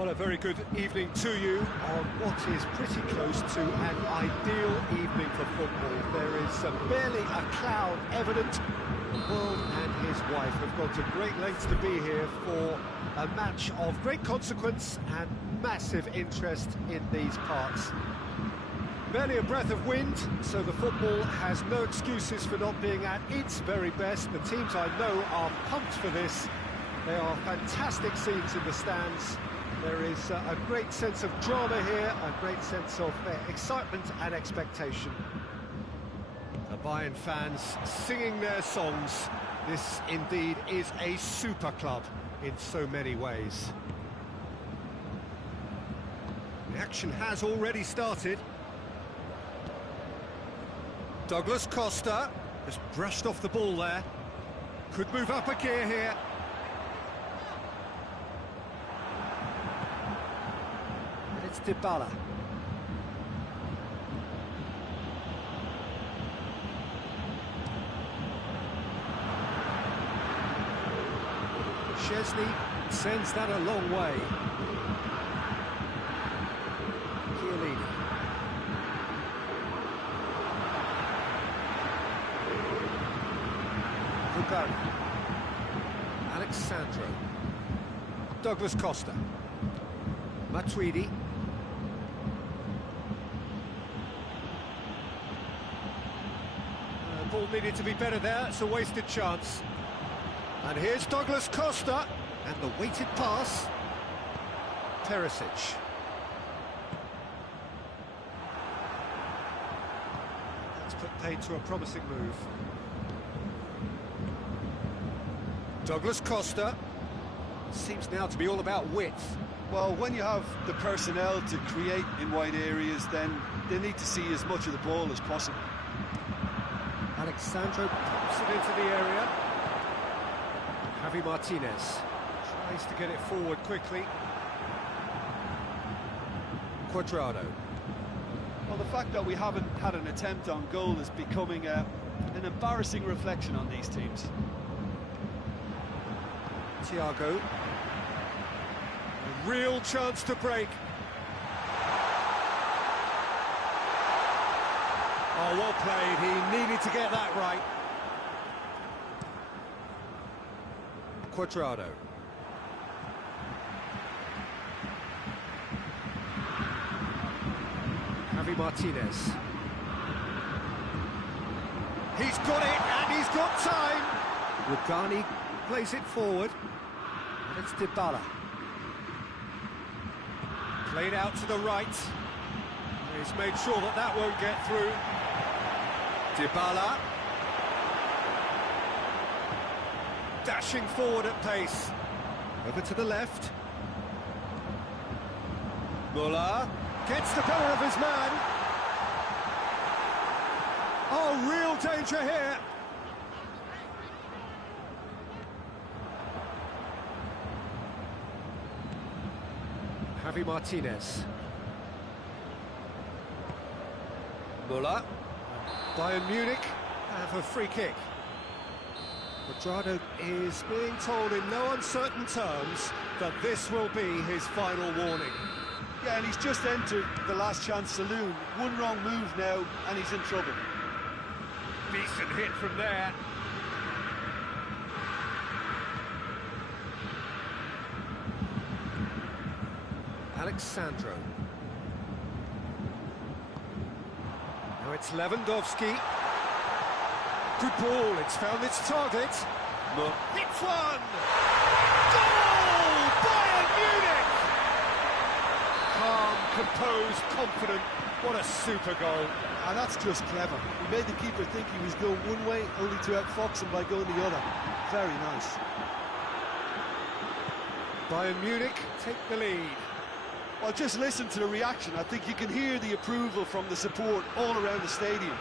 Well, a very good evening to you on what is pretty close to an ideal evening for football. There is barely a cloud evident. The world and his wife have gone to great lengths to be here for a match of great consequence and massive interest in these parts. Barely a breath of wind, so the football has no excuses for not being at its very best. The teams I know are pumped for this. They are fantastic scenes in the stands. There is a great sense of drama here, a great sense of excitement and expectation. The Bayern fans singing their songs. This indeed is a super club in so many ways. The action has already started. Douglas Costa has brushed off the ball there. Could move up a gear here. And it's Dybala. Chesney sends that a long way. Chiellini. Rugani. Alexandro. Douglas Costa. Matuidi. Ball needed to be better there, it's a wasted chance. And here's Douglas Costa, and the weighted pass. Perisic. That's put paid to a promising move. Douglas Costa. Seems now to be all about width. Well, when you have the personnel to create in wide areas, then they need to see as much of the ball as possible. Alexandro pops it into the area. Javi Martinez tries to get it forward quickly. Cuadrado. Well, the fact that we haven't had an attempt on goal is becoming an embarrassing reflection on these teams. Thiago. A real chance to break. Oh, well played. He needed to get that right. Cuadrado. Javi Martinez. He's got it, and he's got time. Rugani plays it forward. And it's Dybala. Played out to the right. He's made sure that that won't get through. Dybala. Dashing forward at pace. Over to the left. Muller gets the better of his man. Oh, real danger here. Javi Martinez. Muller. Bayern Munich have a free kick. Cuadrado is being told in no uncertain terms that this will be his final warning. Yeah, and he's just entered the last chance saloon. One wrong move now, and he's in trouble. Decent hit from there. Alexandro. Now it's Lewandowski. Good ball, it's found its target. Look. It's one! Goal! Bayern Munich! Calm, composed, confident. What a super goal. And that's just clever. He made the keeper think he was going one way, only to outfox him by going the other. Very nice. Bayern Munich take the lead. Well, just listen to the reaction. I think you can hear the approval from the support all around the stadium.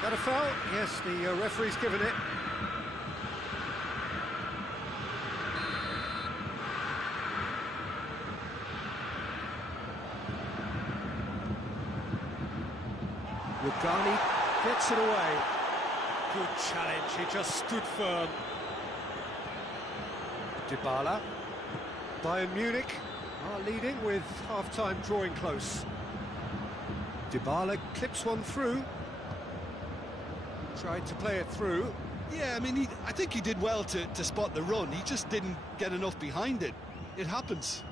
Got a foul? Yes, the referee's given it. Rugani gets it away. Good challenge, he just stood firm. Dybala. Bayern Munich are leading with half-time drawing close. Dybala clips one through. Tried to play it through. Yeah, I mean, I think he did well to spot the run. He just didn't get enough behind it. It happens.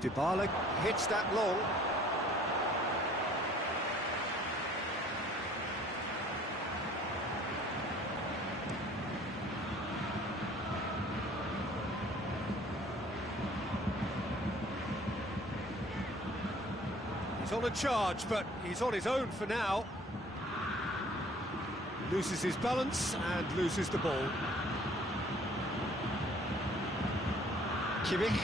Dybala hits that long. He's on a charge, but he's on his own for now. Loses his balance and loses the ball. Kimmich.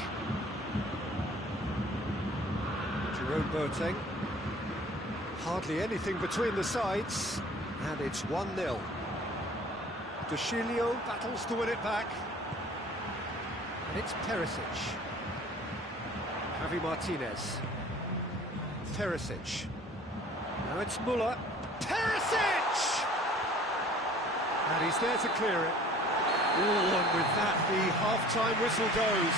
Jerome Boateng. Hardly anything between the sides, and it's 1-0. De Chilio battles to win it back. And it's Perisic. Javi Martinez. Perisic. Now it's Müller. Perisic! And he's there to clear it. Oh, and with that, the half-time whistle goes.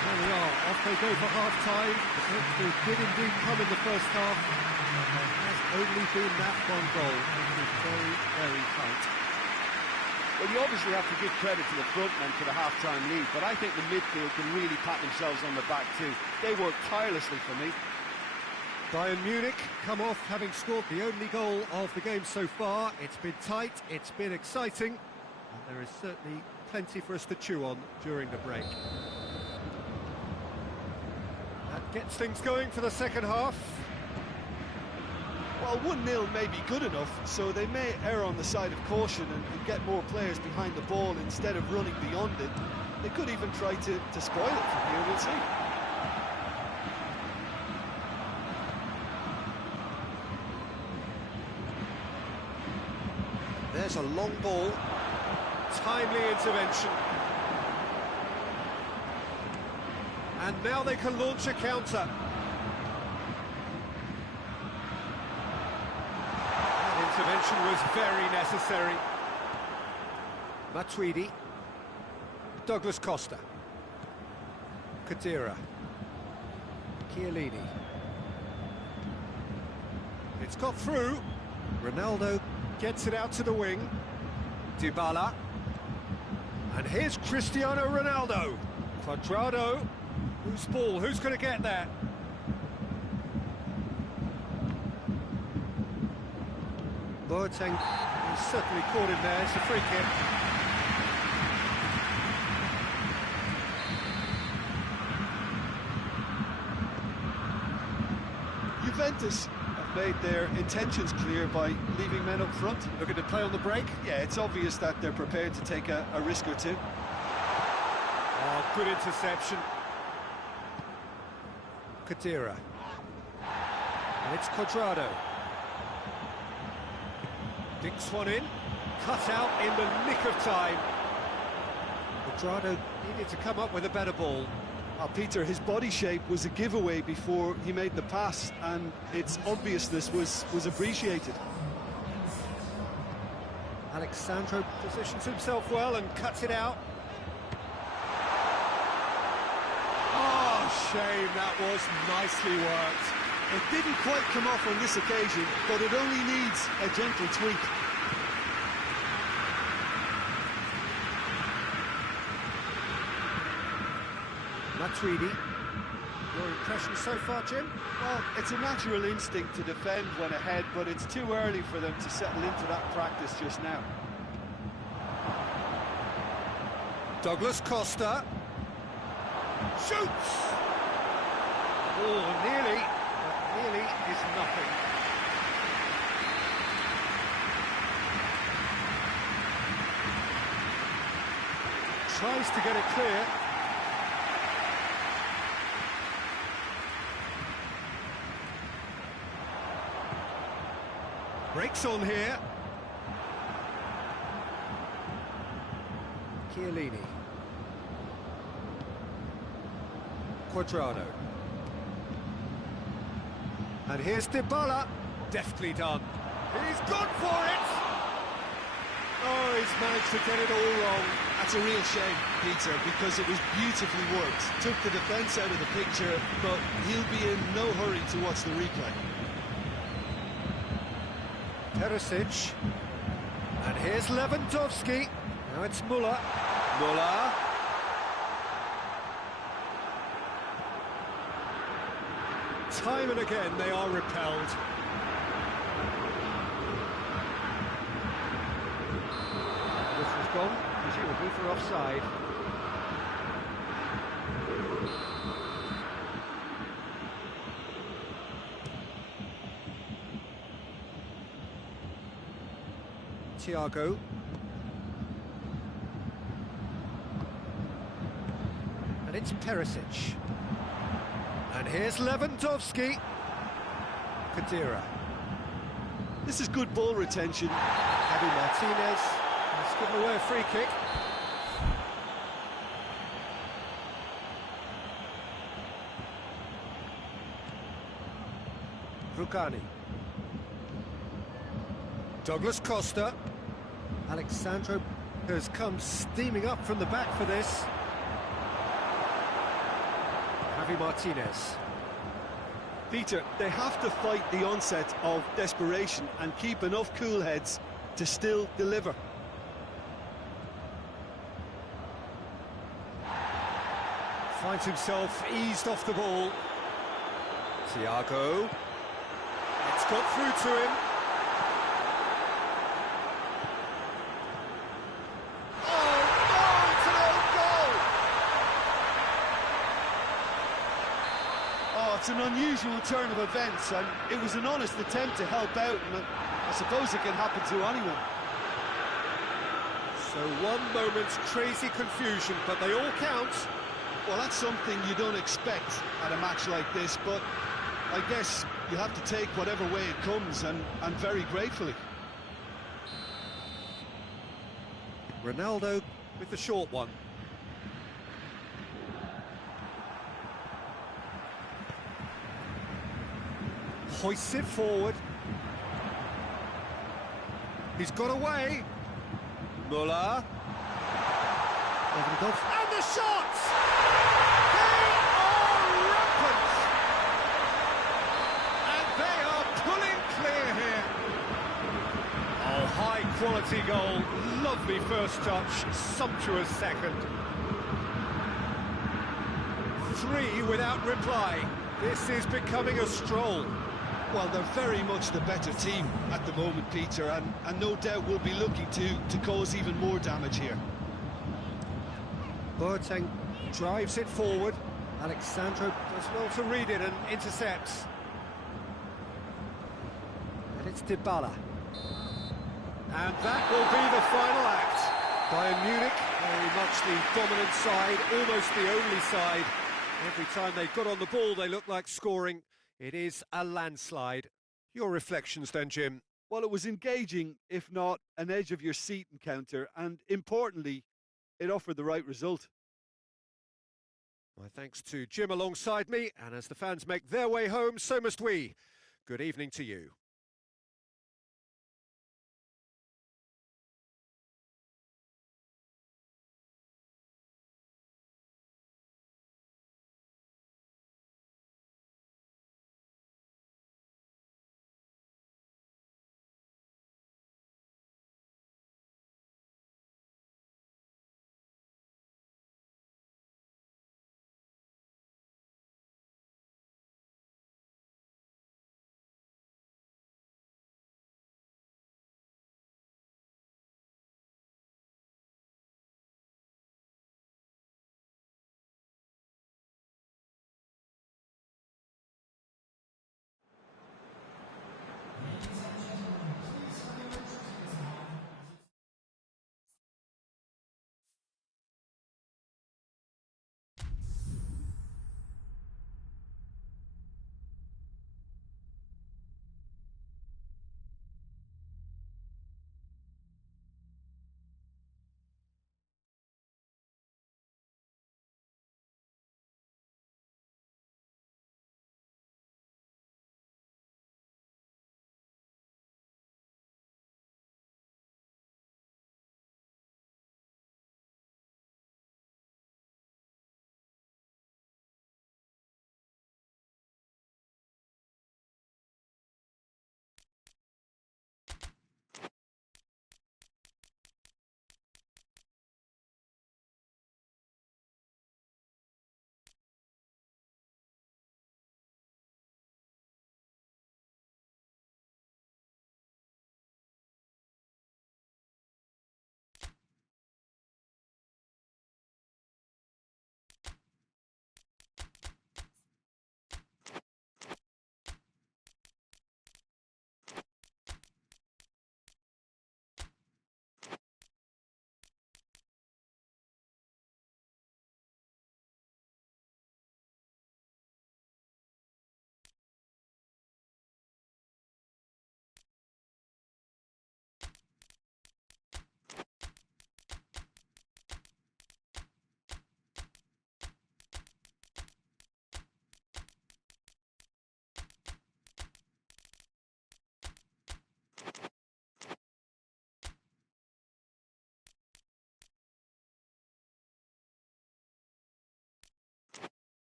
There we are, off they go for half-time. The breakthrough did indeed come in the first half. And there has only been that one goal. It was very, very tight. Well, you obviously have to give credit to the front men for the half-time lead, but I think the midfield can really pat themselves on the back too. They worked tirelessly for me. Bayern Munich come off having scored the only goal of the game so far. It's been tight, it's been exciting, and there is certainly plenty for us to chew on during the break. That gets things going for the second half. Well, 1-0 may be good enough, so they may err on the side of caution and get more players behind the ball instead of running beyond it. They could even try to spoil it from here, we'll see. There's a long ball, timely intervention. And now they can launch a counter. That intervention was very necessary. Matuidi. Douglas Costa. Khedira. Chiellini. It's got through. Ronaldo gets it out to the wing. Dybala. And here's Cristiano Ronaldo. Cuadrado. Whose ball? Who's going to get that? Boateng is certainly caught him there. It's a free kick. Juventus have made their intentions clear by leaving men up front. Looking to play on the break. Yeah, it's obvious that they're prepared to take a risk or two. Oh, good interception. Khedira. And it's Cuadrado. Dinks one in. Cut out in the nick of time. Cuadrado needed to come up with a better ball. Peter, his body shape was a giveaway before he made the pass, and its obviousness was appreciated. Alexandro positions himself well and cuts it out. Oh, shame, that was nicely worked. It didn't quite come off on this occasion, but it only needs a gentle tweak. Matuidi. Your impression so far, Jim? Well, it's a natural instinct to defend when ahead, but it's too early for them to settle into that practice just now. Douglas Costa. Shoots! Oh, nearly, but nearly is nothing. Tries to get it clear. Breaks on here. Chiellini. Cuadrado. And here's Dybala. Deftly done. He's gone for it! Oh, he's managed to get it all wrong. That's a real shame, Peter, because it was beautifully worked. Took the defence out of the picture, but he'll be in no hurry to watch the replay. Perisic. And here's Lewandowski. Now it's Muller. Muller. Time and again they are repelled. This has gone, presumably for offside. Thiago. And it's Perisic. And here's Lewandowski. Kadira. This is good ball retention. Javi Martinez has given away a free kick. Rugani. Douglas Costa. Alexandro has come steaming up from the back for this. Javi Martinez. Peter, they have to fight the onset of desperation and keep enough cool heads to still deliver. Finds himself eased off the ball. Thiago. It's got through to him. It's an unusual turn of events, and it was an honest attempt to help out, and I suppose it can happen to anyone. So one moment's crazy confusion, but they all count. Well, that's something you don't expect at a match like this, but I guess you have to take whatever way it comes, and very gratefully. Ronaldo with the short one. Hoists it forward. He's got away. Muller. And the shots! They are rampant! And they are pulling clear here. Oh, high quality goal. Lovely first touch, sumptuous second. 3 without reply. This is becoming a stroll. Well, they're very much the better team at the moment, Peter, and no doubt will be looking to cause even more damage here. Boateng drives it forward. Alexandro does well to read it and intercepts. And it's Dybala. And that will be the final act. Bayern Munich, very much the dominant side, almost the only side. Every time they got on the ball, they looked like scoring. It is a landslide. Your reflections then, Jim? Well, it was engaging, if not an edge-of-your-seat encounter, and importantly, it offered the right result. My thanks to Jim alongside me, and as the fans make their way home, so must we. Good evening to you.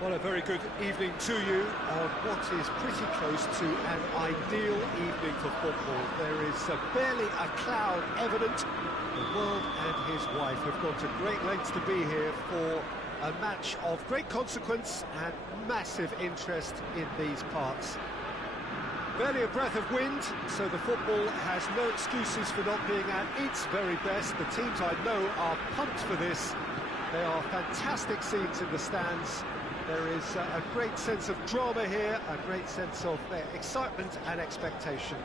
Well, a very good evening to you on what is pretty close to an ideal evening for football. There is barely a cloud evident. The world and his wife have gone to great lengths to be here for a match of great consequence and massive interest in these parts. Barely a breath of wind, so the football has no excuses for not being at its very best. The teams I know are pumped for this. There are fantastic scenes in the stands. There is a great sense of drama here, a great sense of excitement and expectation.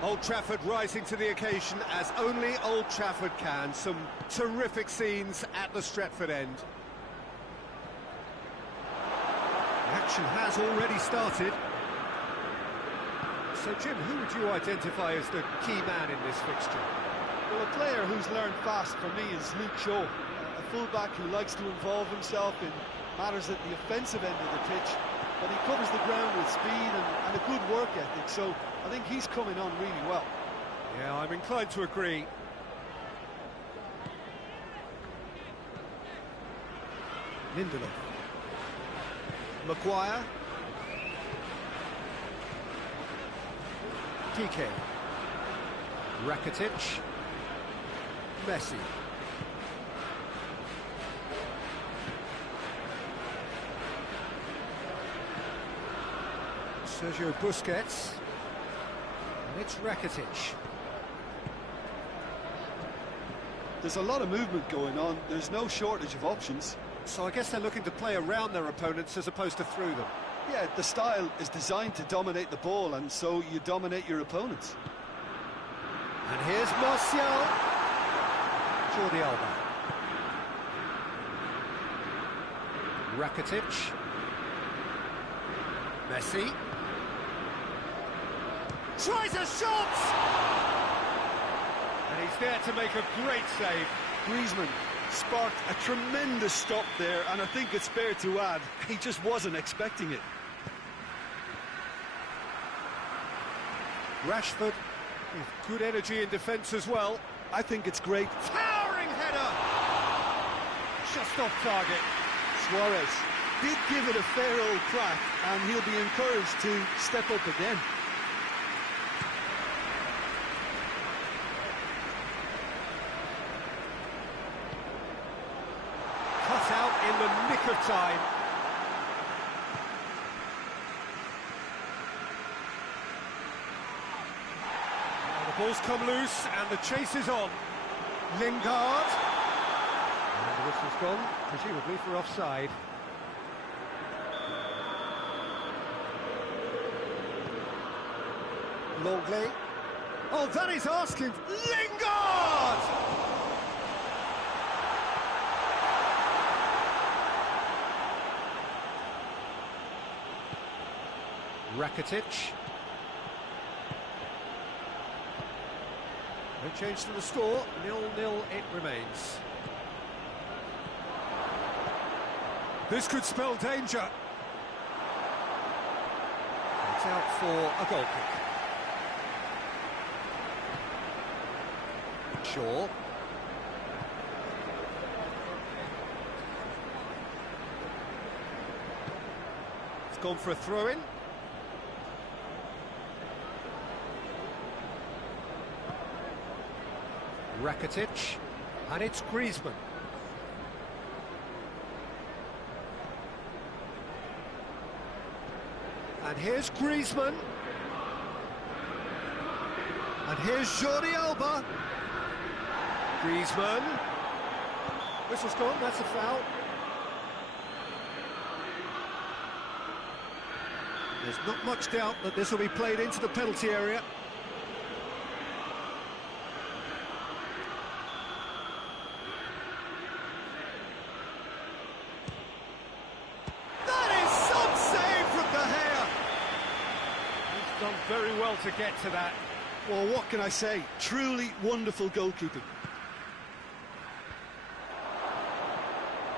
Old Trafford rising to the occasion as only Old Trafford can. Some terrific scenes at the Stretford end. The action has already started. So, Jim, who would you identify as the key man in this fixture? Well, a player who's learned fast for me is Luke Shaw, a fullback who likes to involve himself in matters at the offensive end of the pitch, but he covers the ground with speed and a good work ethic, so I think he's coming on really well. Yeah, I'm inclined to agree. Lindelof. Maguire. Piqué. Rakitic. Messi. Sergio Busquets. And it's Rakitic. There's a lot of movement going on. There's no shortage of options. So I guess they're looking to play around their opponents as opposed to through them. Yeah, the style is designed to dominate the ball, and so you dominate your opponents. And here's Martial. Jordi Alba. Rakitic. Messi. Tries a shot! And he's there to make a great save. Griezmann sparked a tremendous stop there, and I think it's fair to add, he just wasn't expecting it. Rashford with good energy in defence as well. I think it's great. Towering header! Just off target. Suarez did give it a fair old crack, and he'll be encouraged to step up again. Cut out in the nick of time. Now the ball's come loose and the chase is on. Lingard. And the whistle's gone, presumably for offside. Longley. Oh, that is asking. Lingard! Rakitic. No change to the score, 0-0 it remains. This could spell danger. It's out for a goal kick. Shaw. It's gone for a throw-in. Rakitic, and it's Griezmann. And here's Griezmann. And here's Jordi Alba. Griezmann. Whistle's gone, that's a foul. There's not much doubt that this will be played into the penalty area. Done very well to get to that. Well, what can I say? Truly wonderful goalkeeping.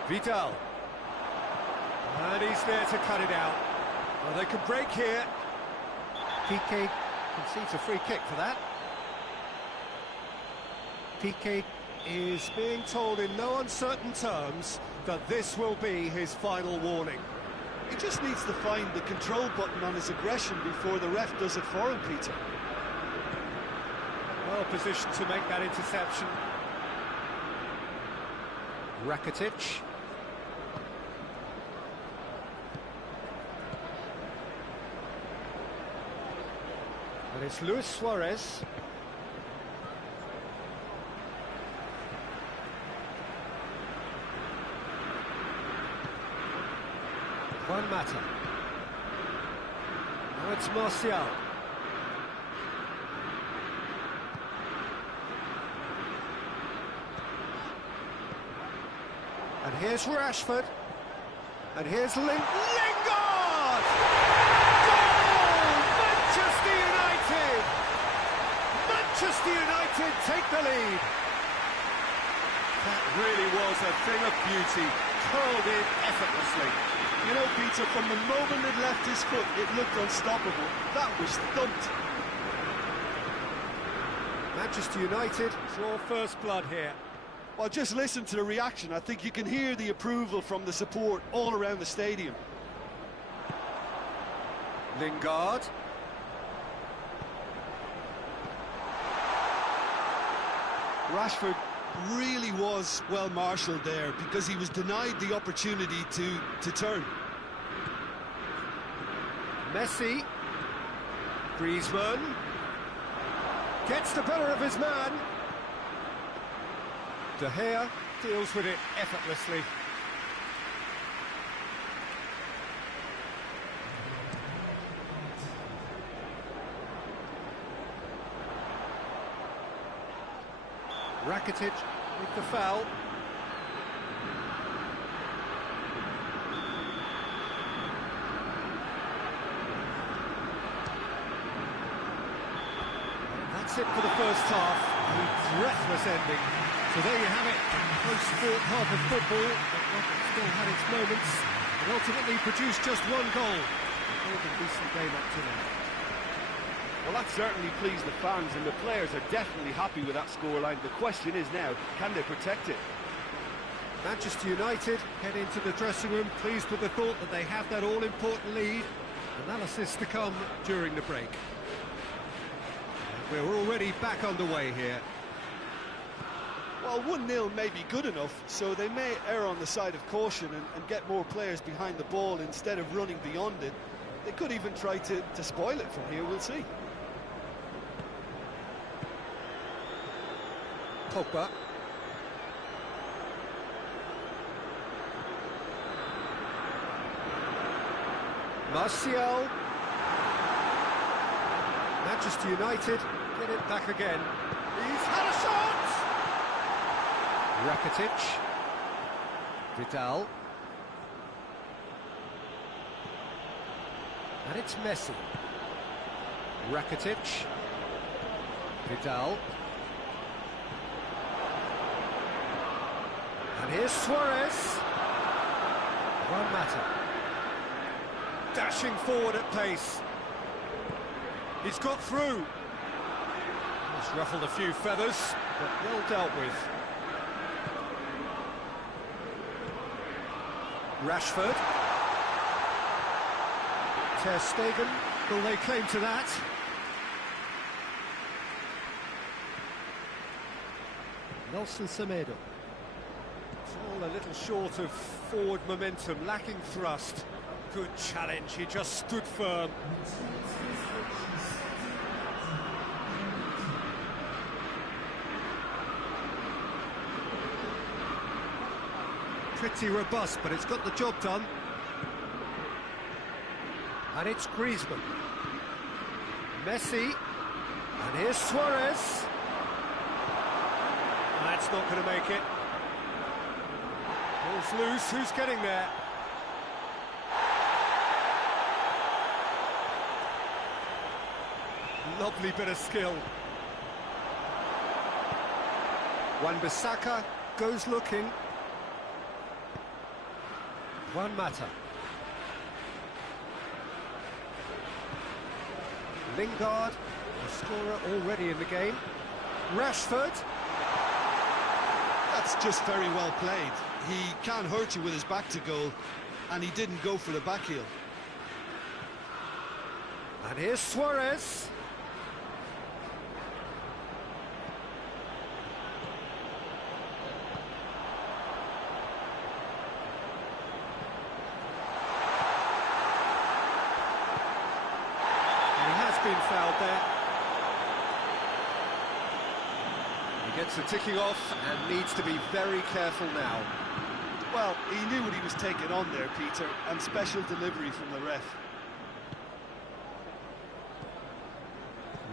Vidal. And he's there to cut it out. Well, they could break here. Piqué concedes a free kick for that. Piqué is being told in no uncertain terms that this will be his final warning. He just needs to find the control button on his aggression before the ref does it for him, Peter. Well positioned to make that interception. Rakitic. And it's Luis Suarez. Juan Mata. Now it's Martial. And here's Rashford. And here's Lingard! Manchester United! Manchester United take the lead. That really was a thing of beauty, curled in effortlessly. You know, Peter, from the moment it left his foot, it looked unstoppable. That was thumped. Manchester United draw first blood here. Well, just listen to the reaction. I think you can hear the approval from the support all around the stadium. Lingard. Rashford really was well marshalled there because he was denied the opportunity to turn. Messi. Griezmann. Gets the better of his man. De Gea deals with it effortlessly. Rakitic with the foul. That's it for the first half. A breathless ending. So there you have it. Close fought half of football, but one that still had its moments, and ultimately produced just one goal. A decent game up to now. Well, that certainly pleased the fans, and the players are definitely happy with that scoreline. The question is now, can they protect it? Manchester United head into the dressing room pleased with the thought that they have that all-important lead. Analysis to come during the break. We're already back underway here. Well, 1-0 may be good enough, so they may err on the side of caution and get more players behind the ball instead of running beyond it. They could even try to spoil it from here, we'll see. Pogba. Martial. Manchester United get it back again. He's had a shot! Rakitic. Vidal. And it's Messi. Rakitic. Vidal. And here's Suarez. Juan Mata. Dashing forward at pace. He's got through. He's ruffled a few feathers, but well dealt with. Rashford. Ter Stegen, will they claim to that? Nelson Semedo. It's all a little short of forward momentum, lacking thrust. Good challenge, he just stood firm. Pretty robust, but it's got the job done. And it's Griezmann. Messi. And here's Suarez. That's not going to make it. Ball's loose, who's getting there? Lovely bit of skill. Wan-Bissaka goes looking. Juan Mata. Lingard, a scorer already in the game. Rashford. that's just very well played. He can't hurt you with his back to goal, and he didn't go for the back heel. And here's Suarez. And he has been fouled there. He gets the ticking off and needs to be very careful now. Well, he knew what he was taking on there, Peter, and special delivery from the ref.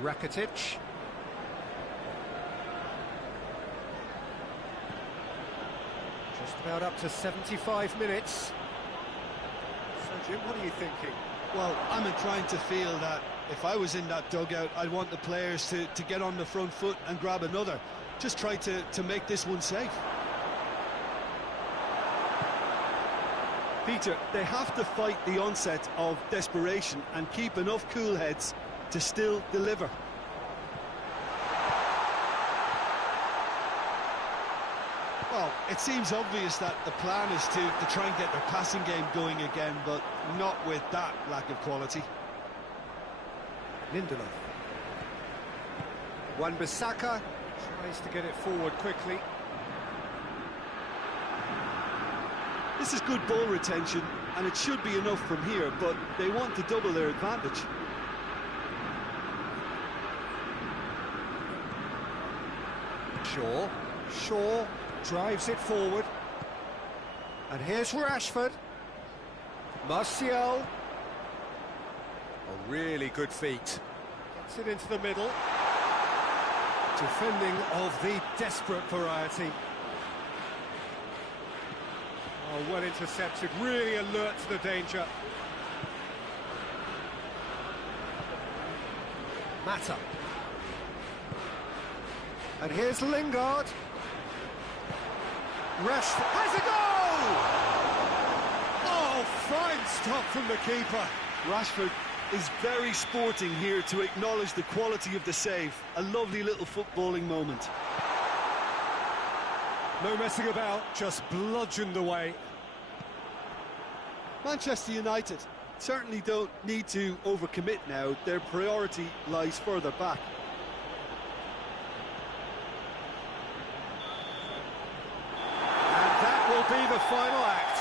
Rakitic. Just about up to 75 minutes. So, Jim, what are you thinking? Well, I'm inclined to feel that if I was in that dugout, I'd want the players to get on the front foot and grab another. Just try to make this one safe. Peter, they have to fight the onset of desperation and keep enough cool heads to still deliver. Well, it seems obvious that the plan is to try and get their passing game going again, but not with that lack of quality. Lindelof. Wan-Bissaka tries to get it forward quickly. This is good ball retention, and it should be enough from here, but they want to double their advantage. Shaw drives it forward. And here's Rashford. Martial. A really good feat. Gets it into the middle. Defending of the desperate variety. Oh, well intercepted, really alert to the danger. Mata. And here's Lingard. Rashford has a goal! Oh, fine stop from the keeper. Rashford is very sporting here to acknowledge the quality of the save. A lovely little footballing moment. No messing about, just bludgeoned away. Manchester United certainly don't need to overcommit now. Their priority lies further back. Will be the final act.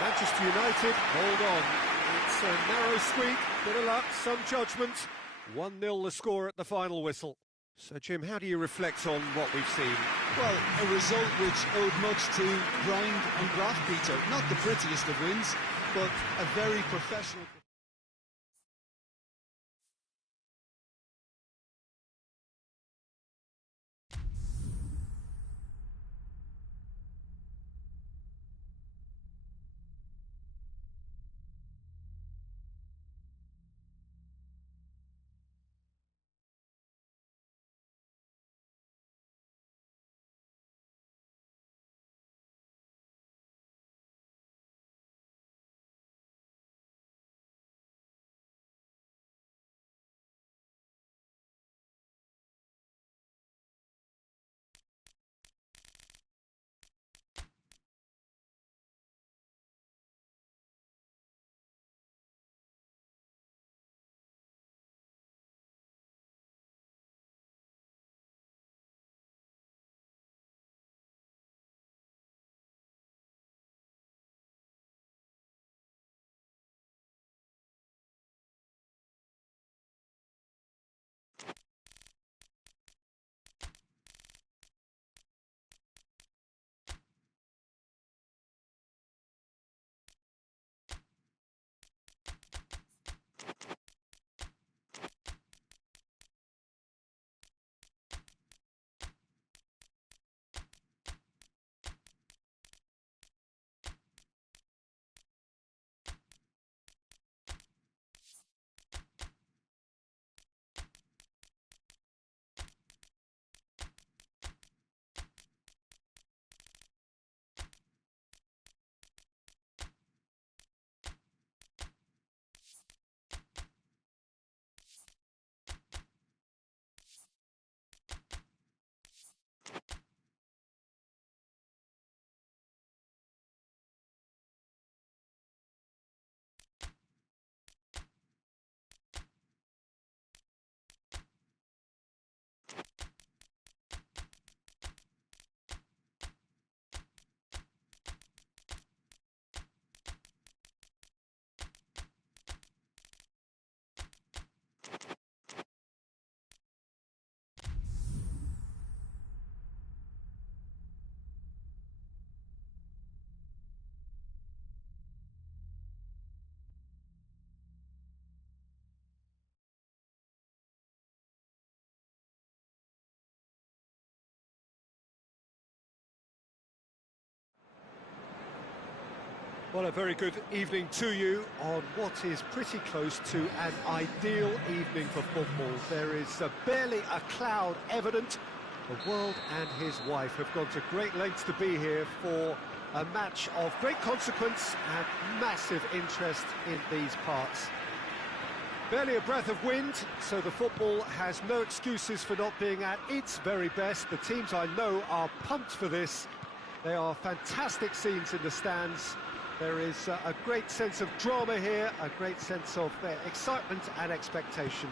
Manchester United hold on. It's a narrow squeak, bit of luck, some judgment. 1-0 the score at the final whistle. So, Jim, how do you reflect on what we've seen? Well, a result which owed much to grind and graft, Peter. Not the prettiest of wins, but a very professional... Well, a very good evening to you on what is pretty close to an ideal evening for football. There is barely a cloud evident. The world and his wife have gone to great lengths to be here for a match of great consequence and massive interest in these parts. Barely a breath of wind, so the football has no excuses for not being at its very best. The teams I know are pumped for this. They are fantastic scenes in the stands. There is a great sense of drama here, a great sense of excitement and expectation.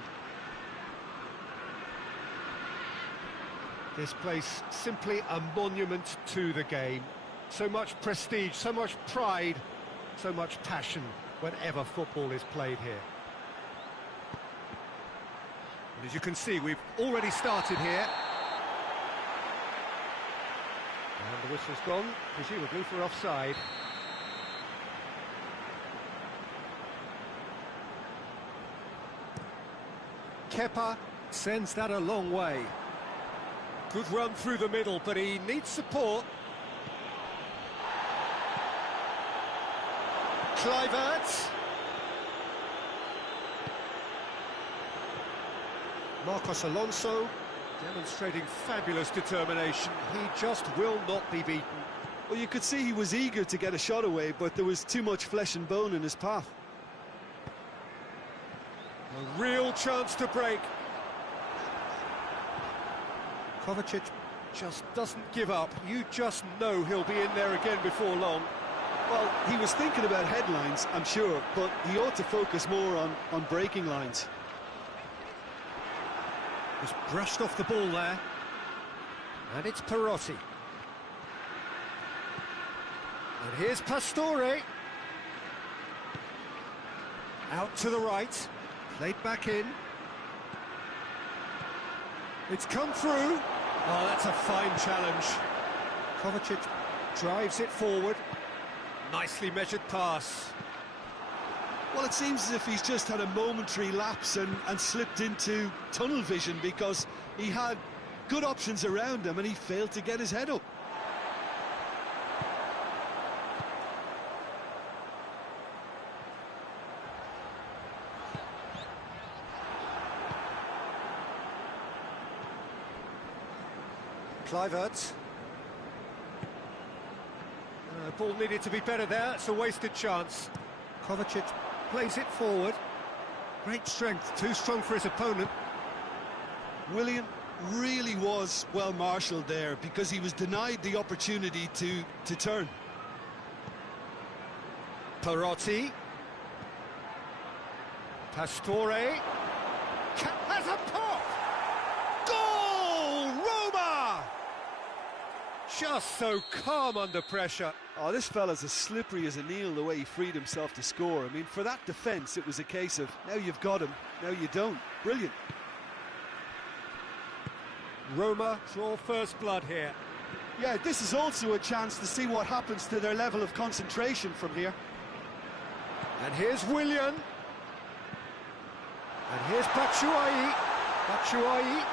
This place simply a monument to the game. So much prestige, so much pride, so much passion whenever football is played here. And as you can see, we've already started here. And the whistle's gone, presumably for offside. Kepa sends that a long way. Good run through the middle, but he needs support. Kluivert. Marcos Alonso demonstrating fabulous determination. He just will not be beaten. Well, you could see he was eager to get a shot away, but there was too much flesh and bone in his path. A real chance to break. Kovacic just doesn't give up. You just know he'll be in there again before long. Well, he was thinking about headlines, I'm sure, but he ought to focus more on breaking lines. Just brushed off the ball there. And it's Perotti. And here's Pastore. Out to the right. Played back in. It's come through. Oh, that's a fine challenge. Kovacic drives it forward. Nicely measured pass. Well, it seems as if he's just had a momentary lapse and slipped into tunnel vision, because he had good options around him and he failed to get his head up. Kluivert. Ball needed to be better there. It's a wasted chance. Kovacic plays it forward. Great strength, too strong for his opponent. Willian really was well marshalled there, because he was denied the opportunity to turn. Perotti. Pastore. Has a pop! Goal! Roma! Just so calm under pressure. Oh, this fella's as slippery as an eel, the way he freed himself to score. I mean, for that defence, it was a case of, now you've got him, now you don't. Brilliant. Roma draw first blood here. Yeah, this is also a chance to see what happens to their level of concentration from here. And here's Willian. And here's Batshuayi. Batshuayi.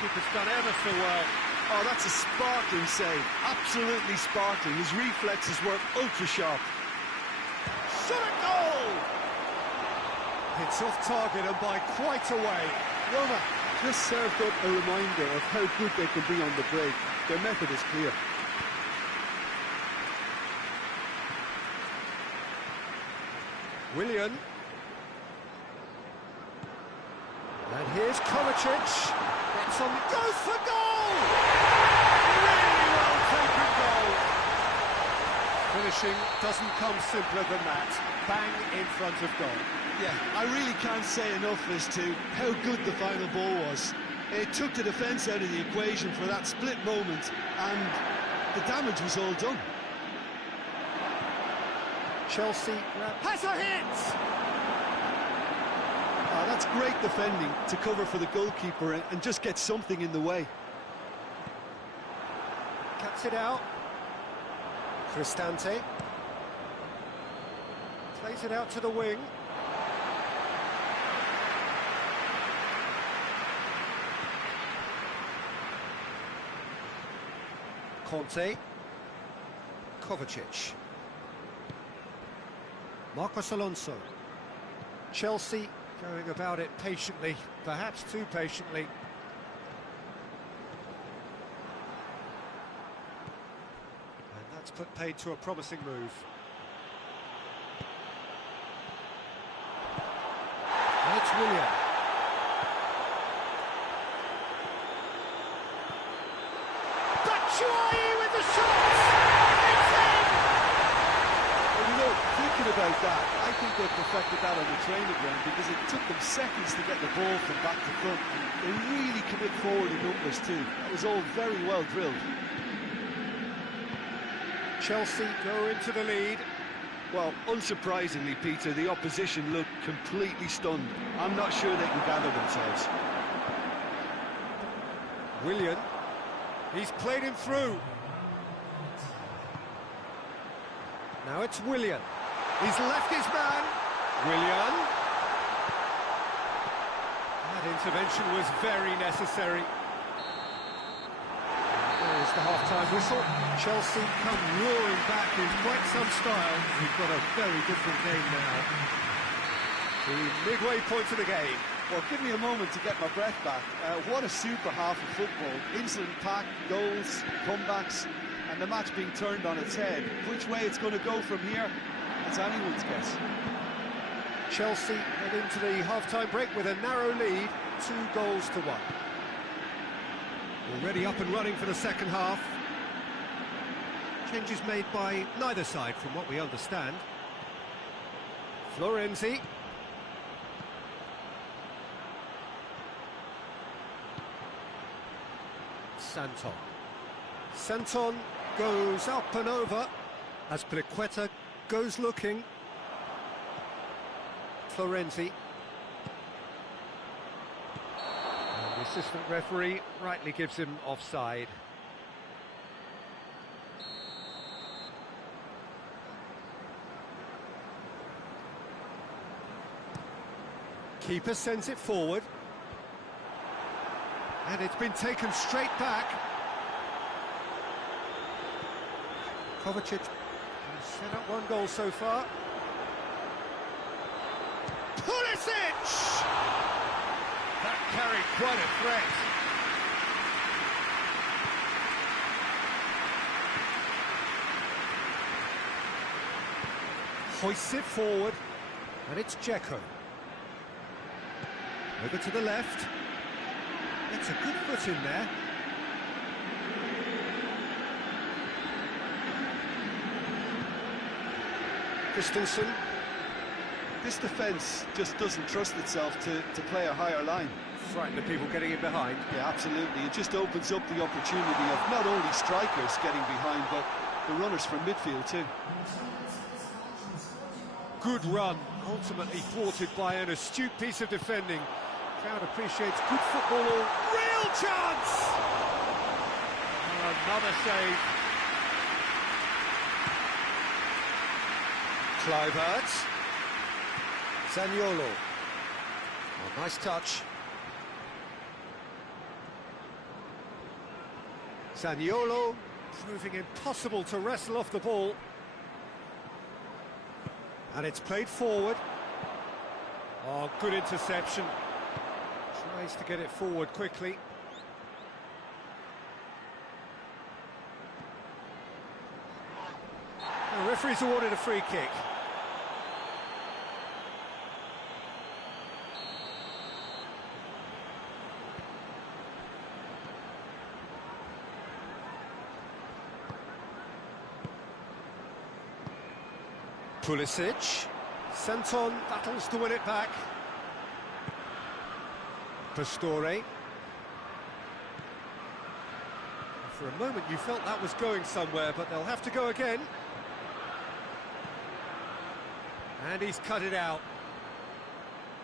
Keeper's done ever so well. Oh, that's a sparkling save. Absolutely sparkling. His reflexes work ultra sharp. Shot a goal! It's off target and by quite a way. Roma just served up a reminder of how good they can be on the break. Their method is clear. Willian. And here's Kovacic. Goes for goal! Really well taken goal. Finishing doesn't come simpler than that. Bang in front of goal. Yeah, I really can't say enough as to how good the final ball was. It took the defence out of the equation for that split moment, and the damage was all done. Chelsea has a hit! That's great defending to cover for the goalkeeper and just get something in the way. Cuts it out. Cristante. Plays it out to the wing. Conte. Kovacic. Marcos Alonso. Chelsea going about it patiently, perhaps too patiently. And that's put paid to a promising move. And it's Willian. Batshuayi with the shot! It's in! Well, you know, thinking about that, I think they perfected that on the training ground because it took them seconds to get the ball from back to front. And they really commit forward in numbers too. That was all very well drilled. Chelsea go into the lead. Well, unsurprisingly, Peter, the opposition look completely stunned. I'm not sure they can gather themselves. Willian, he's played him through. Now it's Willian. He's left his man. Willian. That intervention was very necessary. There's the half-time whistle. Chelsea come roaring back in quite some style. We've got a very different game now. The midway point of the game. Well, give me a moment to get my breath back. What a super half of football. Incident-packed, goals, comebacks, and the match being turned on its head. Which way it's going to go from here, it's anyone's guess. Chelsea head into the half-time break with a narrow lead, 2-1. Already up and running for the second half. Changes made by neither side from what we understand. Florenzi. Santon goes up and over as Pliqueta goes looking. Florenzi. And the assistant referee rightly gives him offside. Keeper sends it forward. And it's been taken straight back. Kovacic has set up one goal so far. Pulisic! That carried quite a threat. Hoists it forward, and it's Dzeko. Over to the left. It's a good foot in there. Christensen. This defence just doesn't trust itself to play a higher line. Frighten the people getting in behind. Yeah, absolutely. It just opens up the opportunity of not only strikers getting behind, but the runners from midfield too. Good run, ultimately thwarted by an astute piece of defending. Crowd appreciates good football. Real chance! Another save. Kluivert. Zaniolo. Oh, nice touch. Zaniolo proving impossible to wrestle off the ball. And it's played forward. Oh, good interception. Tries to get it forward quickly. The referee's awarded a free kick. Pulisic. Santon battles to win it back. Pastore. For a moment you felt that was going somewhere, but they'll have to go again. And he's cut it out.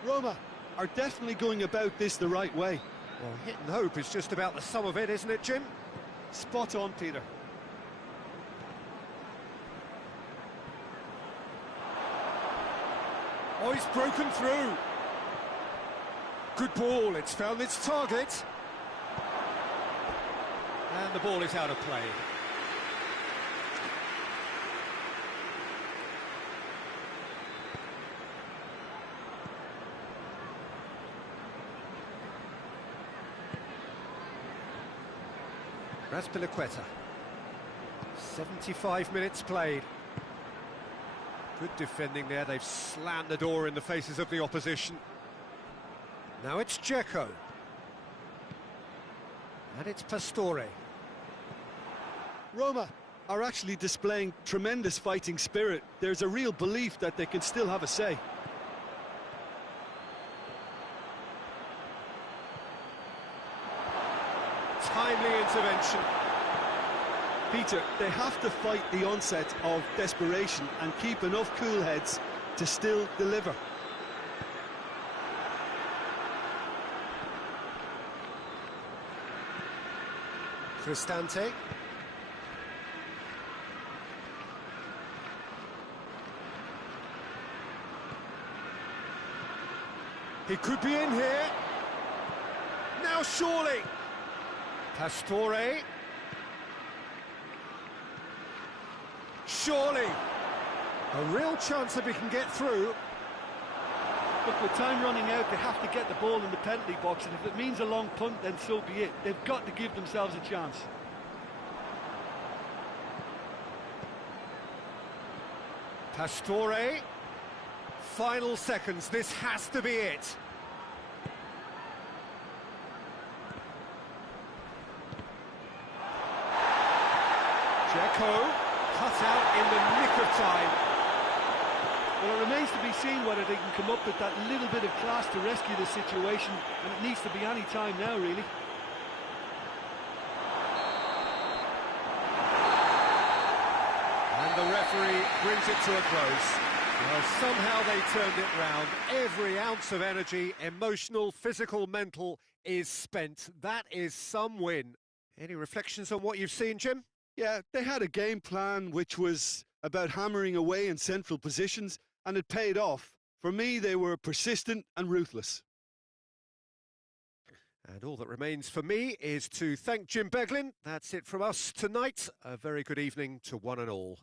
Roma are definitely going about this the right way. Well, hit and hope is just about the sum of it, isn't it, Jim? Spot on, Peter. Oh, he's broken through. Good ball, it's found its target. And the ball is out of play. Razpilicueta. 75 minutes played. Good defending there. They've slammed the door in the faces of the opposition. Now it's Dzeko. And it's Pastore. Roma are actually displaying tremendous fighting spirit. There's a real belief that they can still have a say. Timely intervention. Peter, they have to fight the onset of desperation and keep enough cool heads to still deliver. Cristante. He could be in here. Now surely. Pastore. Surely. A real chance if he can get through. Look, with time running out, they have to get the ball in the penalty box, and if it means a long punt, then so be it. They've got to give themselves a chance. Pastore. Final seconds, this has to be it. Dzeko, cut out in the nick of time. Well, it remains to be seen whether they can come up with that little bit of class to rescue the situation, and it needs to be any time now, really. And the referee brings it to a close. Well, somehow they turned it round. Every ounce of energy, emotional, physical, mental, is spent. That is some win. Any reflections on what you've seen, Jim? Yeah, they had a game plan which was about hammering away in central positions, and it paid off. For me, they were persistent and ruthless. And all that remains for me is to thank Jim Beglin. That's it from us tonight. A very good evening to one and all.